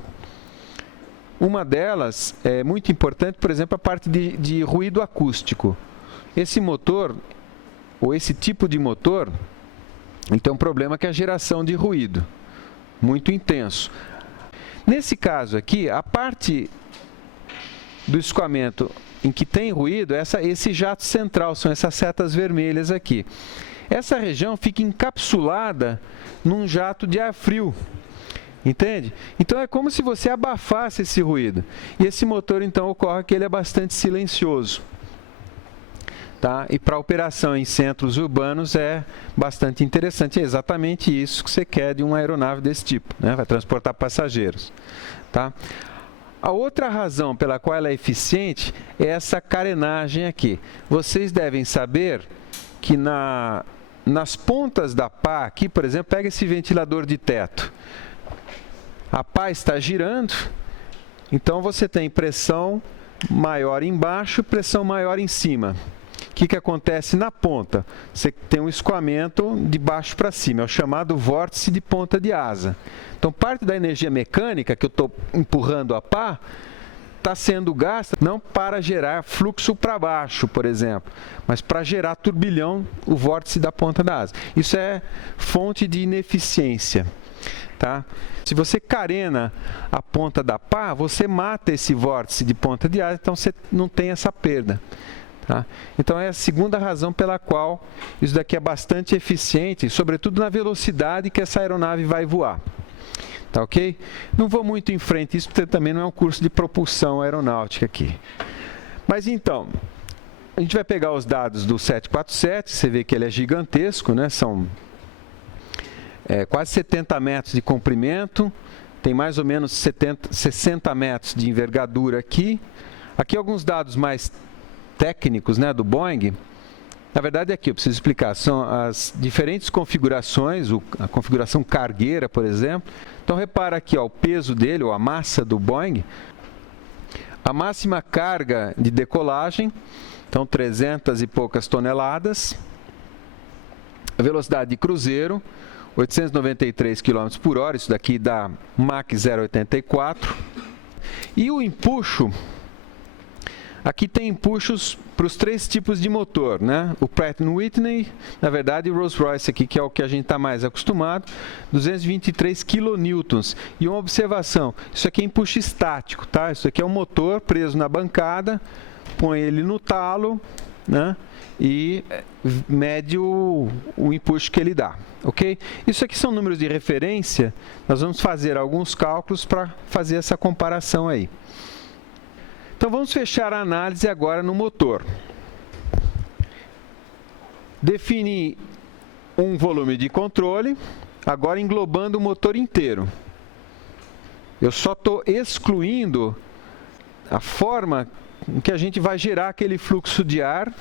Uma delas é muito importante, por exemplo, a parte de ruído acústico. Esse motor, ou esse tipo de motor, ele tem um problema que é a geração de ruído, muito intenso. Nesse caso aqui, a parte do escoamento em que tem ruído, esse jato central, são essas setas vermelhas aqui. Essa região fica encapsulada num jato de ar frio, entende? Então é como se você abafasse esse ruído. E esse motor, então, ocorre que ele é bastante silencioso. Tá? E para operação em centros urbanos é bastante interessante. É exatamente isso que você quer de uma aeronave desse tipo, né? Vai transportar passageiros. Tá? A outra razão pela qual ela é eficiente é essa carenagem aqui. Vocês devem saber que nas pontas da pá, aqui, por exemplo, pega esse ventilador de teto. A pá está girando, então você tem pressão maior embaixo e pressão maior em cima. O que acontece na ponta? Você tem um escoamento de baixo para cima, é o chamado vórtice de ponta de asa. Então, parte da energia mecânica que eu estou empurrando a pá está sendo gasta não para gerar fluxo para baixo, por exemplo, mas para gerar turbilhão, o vórtice da ponta da asa. Isso é fonte de ineficiência. Tá? Se você carena a ponta da pá, você mata esse vórtice de ponta de asa, então você não tem essa perda. Tá? Então é a segunda razão pela qual isso daqui é bastante eficiente, sobretudo na velocidade que essa aeronave vai voar. Tá, ok? Não vou muito em frente, isso também não é um curso de propulsão aeronáutica aqui. Mas então, a gente vai pegar os dados do 747, você vê que ele é gigantesco, né? São quase 70 metros de comprimento, tem mais ou menos 60 metros de envergadura aqui. Aqui alguns dados mais técnicos, né, do Boeing. Na verdade, aqui eu preciso explicar, são as diferentes configurações, a configuração cargueira, por exemplo. Então, repara aqui, ó, o peso dele, ou a massa do Boeing, a máxima carga de decolagem, então 300 e poucas toneladas, a velocidade de cruzeiro, 893 km por hora, isso daqui dá Mach 0,84, e o empuxo. Aqui tem empuxos para os três tipos de motor, né? O Pratt & Whitney, na verdade, o Rolls-Royce aqui, que é o que a gente está mais acostumado, 223 kN. E uma observação, isso aqui é empuxo estático, tá? Isso aqui é um motor preso na bancada, põe ele no talo, né? E mede o empuxo que ele dá, ok? Isso aqui são números de referência, nós vamos fazer alguns cálculos para fazer essa comparação aí. Então, vamos fechar a análise agora no motor. Definir um volume de controle, agora englobando o motor inteiro. Eu só estou excluindo a forma em que a gente vai gerar aquele fluxo de ar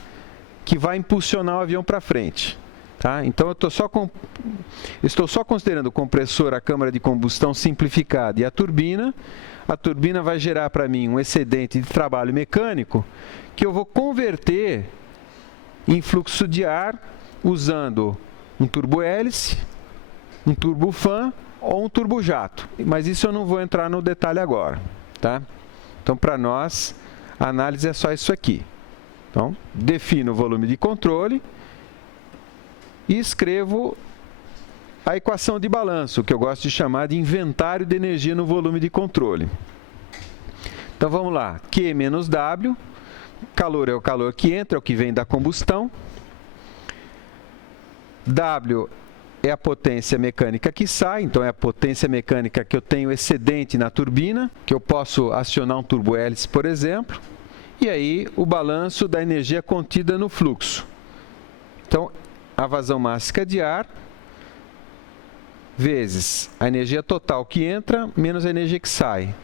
que vai impulsionar o avião para frente. Tá? Então, eu estou só considerando o compressor, a câmara de combustão simplificada e a turbina. A turbina vai gerar para mim um excedente de trabalho mecânico que eu vou converter em fluxo de ar usando um turbohélice, um turbofan ou um turbojato. Mas isso eu não vou entrar no detalhe agora. Tá? Então, para nós, a análise é só isso aqui. Então, defino o volume de controle e escrevo a equação de balanço, que eu gosto de chamar de inventário de energia no volume de controle. Então, vamos lá. Q menos W, calor é o calor que entra, é o que vem da combustão. W é a potência mecânica que sai, então é a potência mecânica que eu tenho excedente na turbina, que eu posso acionar um turbohélice, por exemplo. E aí, o balanço da energia contida no fluxo. Então, a vazão máxima de ar vezes a energia total que entra, menos a energia que sai.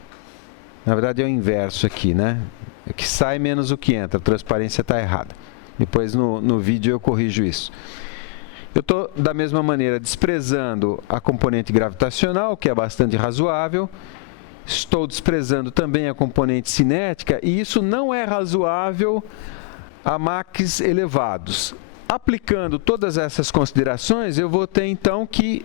Na verdade, é o inverso aqui, né? O que sai menos o que entra. A transparência está errada. Depois, no vídeo, eu corrijo isso. Eu estou, da mesma maneira, desprezando a componente gravitacional, que é bastante razoável. Estou desprezando também a componente cinética, e isso não é razoável a Machs elevados. Aplicando todas essas considerações, eu vou ter, então, que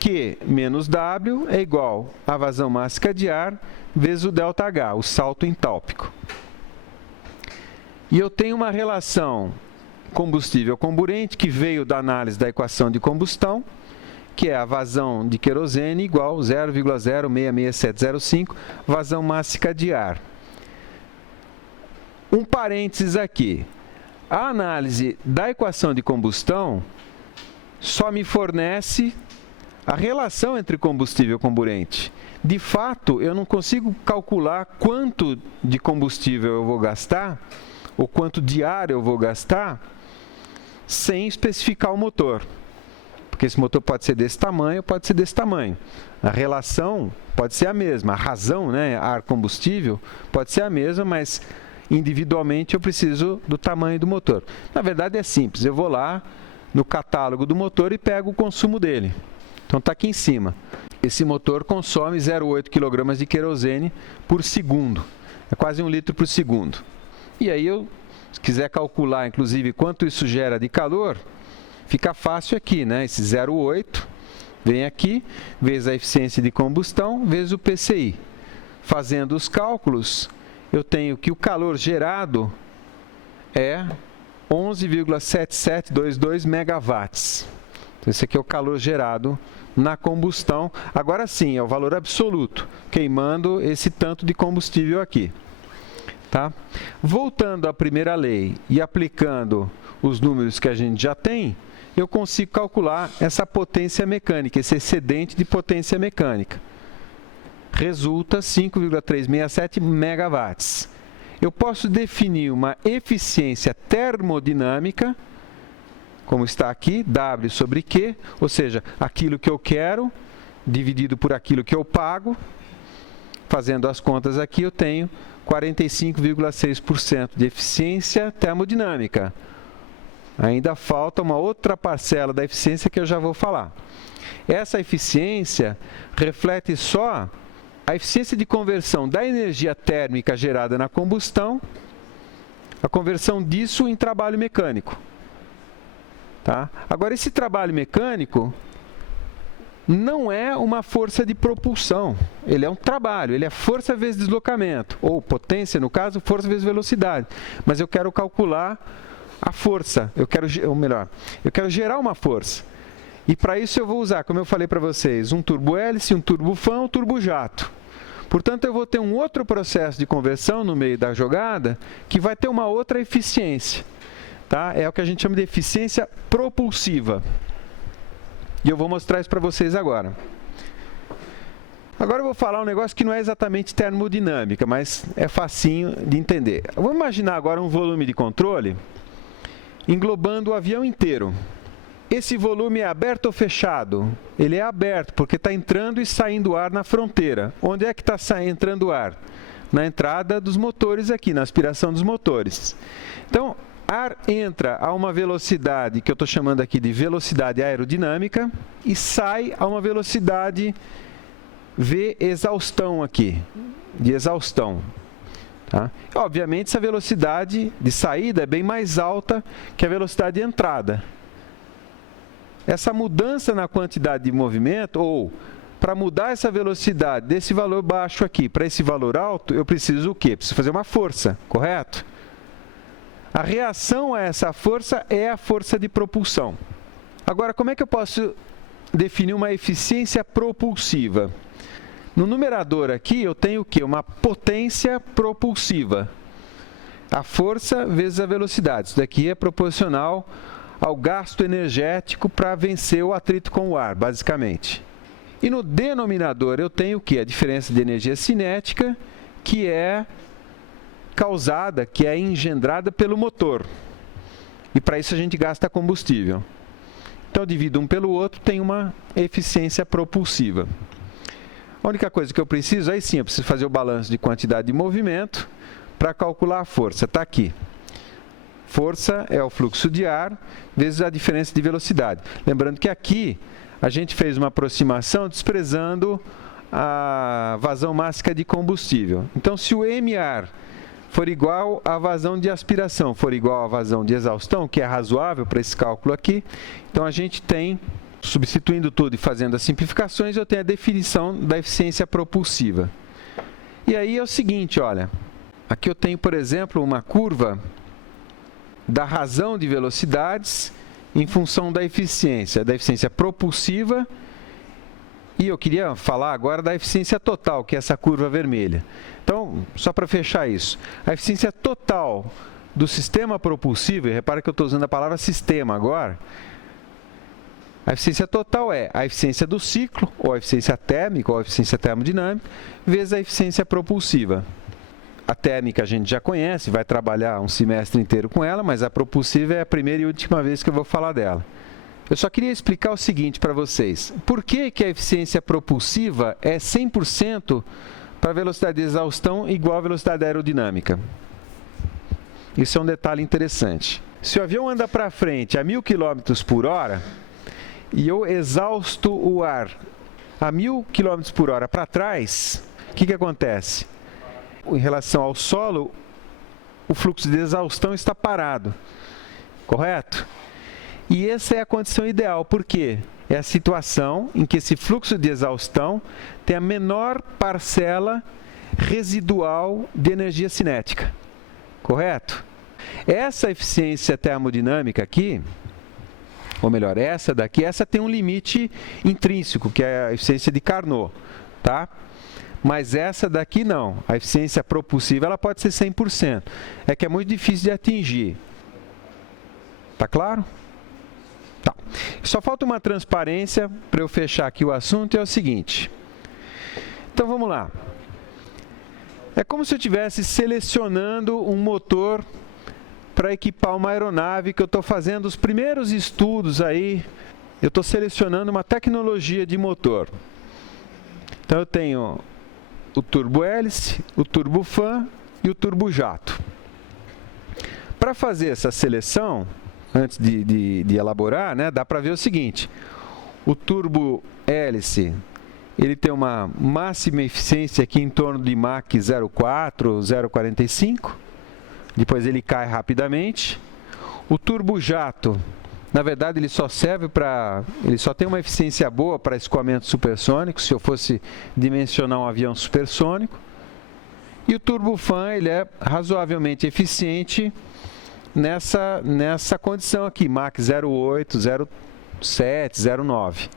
Q menos W é igual à vazão máxima de ar vezes o ΔH, o salto entálpico. E eu tenho uma relação combustível-comburente que veio da análise da equação de combustão, que é a vazão de querosene igual 0,066705, vazão máxima de ar. Um parênteses aqui. A análise da equação de combustão só me fornece a relação entre combustível e comburente. De fato, eu não consigo calcular quanto de combustível eu vou gastar, ou quanto de ar eu vou gastar, sem especificar o motor. Porque esse motor pode ser desse tamanho, pode ser desse tamanho. A relação pode ser a mesma, a razão, né, ar-combustível, pode ser a mesma, mas individualmente eu preciso do tamanho do motor. Na verdade é simples, eu vou lá no catálogo do motor e pego o consumo dele. Então está aqui em cima. Esse motor consome 0,8 kg de querosene por segundo. É quase 1 litro por segundo. E aí, se quiser calcular, inclusive, quanto isso gera de calor, fica fácil aqui, né? Esse 0,8 vem aqui, vezes a eficiência de combustão, vezes o PCI. Fazendo os cálculos, eu tenho que o calor gerado é 11,7722 megawatts. Então, esse aqui é o calor gerado na combustão. Agora sim, é o valor absoluto, queimando esse tanto de combustível aqui. Tá? Voltando à primeira lei e aplicando os números que a gente já tem, eu consigo calcular essa potência mecânica, esse excedente de potência mecânica. Resulta 5,367 megawatts. Eu posso definir uma eficiência termodinâmica, como está aqui, W sobre Q, ou seja, aquilo que eu quero, dividido por aquilo que eu pago. Fazendo as contas aqui, eu tenho 45,6% de eficiência termodinâmica. Ainda falta uma outra parcela da eficiência que eu já vou falar. Essa eficiência reflete só a eficiência de conversão da energia térmica gerada na combustão, a conversão disso em trabalho mecânico. Tá? Agora, esse trabalho mecânico não é uma força de propulsão, ele é um trabalho, ele é força vezes deslocamento, ou potência, no caso, força vezes velocidade. Mas eu quero calcular a força, eu quero gerar uma força. E para isso eu vou usar, como eu falei para vocês, um turbo-hélice, um turbofã, um turbojato. Portanto, eu vou ter um outro processo de conversão no meio da jogada que vai ter uma outra eficiência. Tá? É o que a gente chama de eficiência propulsiva. E eu vou mostrar isso para vocês agora. Agora eu vou falar um negócio que não é exatamente termodinâmica, mas é facinho de entender. Vamos imaginar agora um volume de controle englobando o avião inteiro. Esse volume é aberto ou fechado? Ele é aberto, porque está entrando e saindo ar na fronteira. Onde é que está entrando o ar? Na entrada dos motores aqui, na aspiração dos motores. Então, ar entra a uma velocidade que eu estou chamando aqui de velocidade aerodinâmica e sai a uma velocidade V exaustão aqui, de exaustão. Tá? Obviamente, essa velocidade de saída é bem mais alta que a velocidade de entrada. Essa mudança na quantidade de movimento, ou para mudar essa velocidade desse valor baixo aqui para esse valor alto, eu preciso o quê? Preciso fazer uma força, correto? A reação a essa força é a força de propulsão. Agora, como é que eu posso definir uma eficiência propulsiva? No numerador aqui, eu tenho o quê? Uma potência propulsiva. A força vezes a velocidade. Isso daqui é proporcional ao gasto energético para vencer o atrito com o ar, basicamente. E no denominador, eu tenho o quê? A diferença de energia cinética, que é causada, que é engendrada pelo motor. E para isso a gente gasta combustível. Então, eu divido um pelo outro, tem uma eficiência propulsiva. A única coisa que eu preciso, aí sim, eu preciso fazer o balanço de quantidade de movimento para calcular a força. Está aqui. Força é o fluxo de ar vezes a diferença de velocidade. Lembrando que aqui a gente fez uma aproximação desprezando a vazão máxima de combustível. Então, se o MAR for igual à vazão de aspiração, for igual à vazão de exaustão, que é razoável para esse cálculo aqui, então a gente tem Substituindo tudo e fazendo as simplificações, eu tenho a definição da eficiência propulsiva. E aí é o seguinte, olha, aqui eu tenho, por exemplo, uma curva da razão de velocidades em função da eficiência propulsiva, e eu queria falar agora da eficiência total, que é essa curva vermelha. Então, só para fechar isso, a eficiência total do sistema propulsivo, e repara que eu estou usando a palavra sistema agora, a eficiência total é a eficiência do ciclo, ou a eficiência térmica, ou a eficiência termodinâmica, vezes a eficiência propulsiva. A térmica a gente já conhece, vai trabalhar um semestre inteiro com ela, mas a propulsiva é a primeira e última vez que eu vou falar dela. Eu só queria explicar o seguinte para vocês. Por que que a eficiência propulsiva é 100% para a velocidade de exaustão igual à velocidade aerodinâmica? Isso é um detalhe interessante. Se o avião anda para frente a 1.000 km por hora, e eu exausto o ar a 1.000 km por hora para trás, o que acontece? Em relação ao solo, o fluxo de exaustão está parado, correto? E essa é a condição ideal, por quê? É a situação em que esse fluxo de exaustão tem a menor parcela residual de energia cinética, correto? Essa eficiência termodinâmica aqui, ou melhor, essa daqui, essa tem um limite intrínseco, que é a eficiência de Carnot, tá? Mas essa daqui não. A eficiência propulsiva ela pode ser 100%. É que é muito difícil de atingir. Tá claro? Tá. Só falta uma transparência para eu fechar aqui o assunto, é o seguinte. Então vamos lá. É como se eu estivesse selecionando um motor para equipar uma aeronave, que eu estou fazendo os primeiros estudos aí, eu estou selecionando uma tecnologia de motor. Então eu tenho o turbo-hélice, o turbofan e o turbojato. Para fazer essa seleção, antes de elaborar, né, dá para ver o seguinte, o turbo-hélice, ele tem uma máxima eficiência aqui em torno de Mach 0,4, 0,45, depois ele cai rapidamente. O turbojato, na verdade, ele só serve para... ele só tem uma eficiência boa para escoamento supersônico, se eu fosse dimensionar um avião supersônico. E o turbofan, ele é razoavelmente eficiente nessa condição aqui, Mach 0,8, 0,7, 0,9.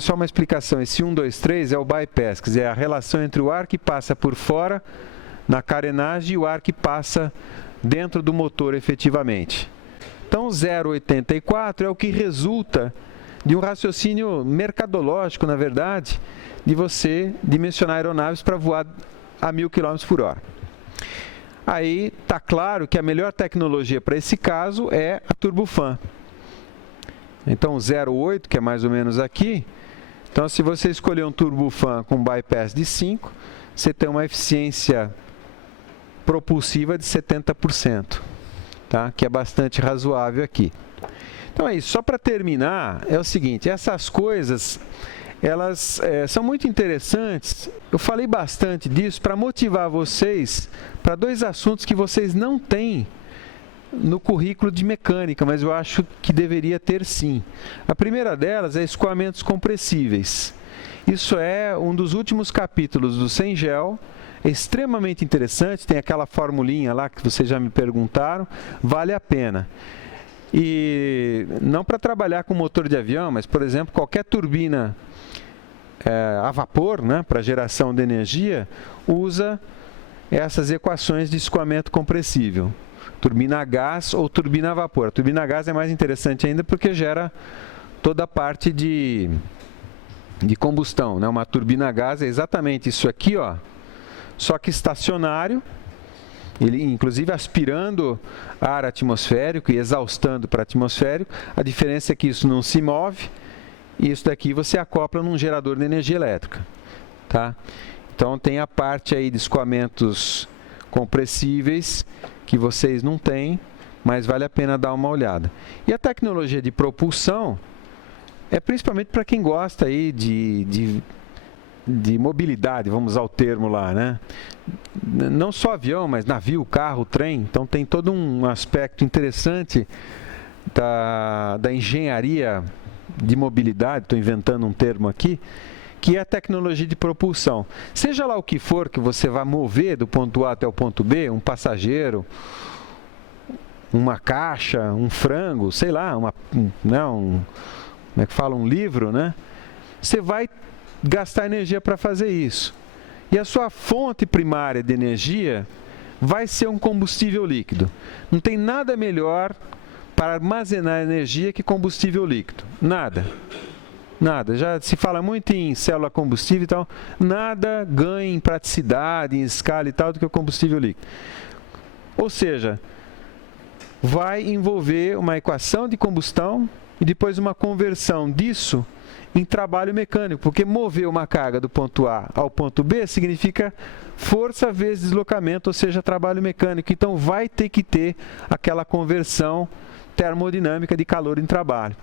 Só uma explicação, esse 1, 2, 3 é o bypass, quer dizer, é a relação entre o ar que passa por fora na carenagem e o ar que passa dentro do motor efetivamente. Então, 0,84 é o que resulta de um raciocínio mercadológico, na verdade, de você dimensionar aeronaves para voar a 1.000 km por hora. Aí está claro que a melhor tecnologia para esse caso é a turbofan. Então, 0,8, que é mais ou menos aqui. Então, se você escolher um turbofan com bypass de 5, você tem uma eficiência propulsiva de 70%, tá? Que é bastante razoável aqui. Então é isso, só para terminar, é o seguinte, essas coisas, elas são muito interessantes, eu falei bastante disso para motivar vocês para dois assuntos que vocês não têm no currículo de mecânica, mas eu acho que deveria ter sim. A primeira delas é escoamentos compressíveis. Isso é um dos últimos capítulos do Cengel, é extremamente interessante, tem aquela formulinha lá que vocês já me perguntaram, vale a pena. E não para trabalhar com motor de avião, mas, por exemplo, qualquer turbina a vapor, né, para geração de energia, usa essas equações de escoamento compressível. Turbina a gás ou turbina a vapor. A turbina a gás é mais interessante ainda porque gera toda a parte de combustão, né? Uma turbina a gás é exatamente isso aqui, ó, só que estacionário, ele inclusive aspirando ar atmosférico e exaustando para atmosférico. A diferença é que isso não se move e isso daqui você acopla num gerador de energia elétrica, tá? Então tem a parte aí de escoamentos compressíveis que vocês não têm, mas vale a pena dar uma olhada. E a tecnologia de propulsão é principalmente para quem gosta aí de mobilidade, vamos usar o termo lá, né? Não só avião, mas navio, carro, trem. Então tem todo um aspecto interessante da engenharia de mobilidade, estou inventando um termo aqui, que é a tecnologia de propulsão. Seja lá o que for que você vai mover do ponto A até o ponto B, um passageiro, uma caixa, um frango, sei lá, como é que fala, um livro, né? Você vai gastar energia para fazer isso. E a sua fonte primária de energia vai ser um combustível líquido. Não tem nada melhor para armazenar energia que combustível líquido. Nada. Nada. Já se fala muito em célula combustível e tal. Nada ganha em praticidade, em escala e tal, do que o combustível líquido. Ou seja, vai envolver uma equação de combustão e depois uma conversão disso em trabalho mecânico, porque mover uma carga do ponto A ao ponto B significa força vezes deslocamento, ou seja, trabalho mecânico. Então, vai ter que ter aquela conversão termodinâmica de calor em trabalho.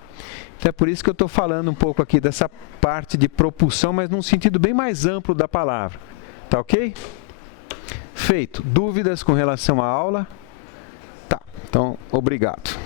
Então, é por isso que eu estou falando um pouco aqui dessa parte de propulsão, mas num sentido bem mais amplo da palavra. Tá ok? Feito. Dúvidas com relação à aula? Tá. Então, obrigado.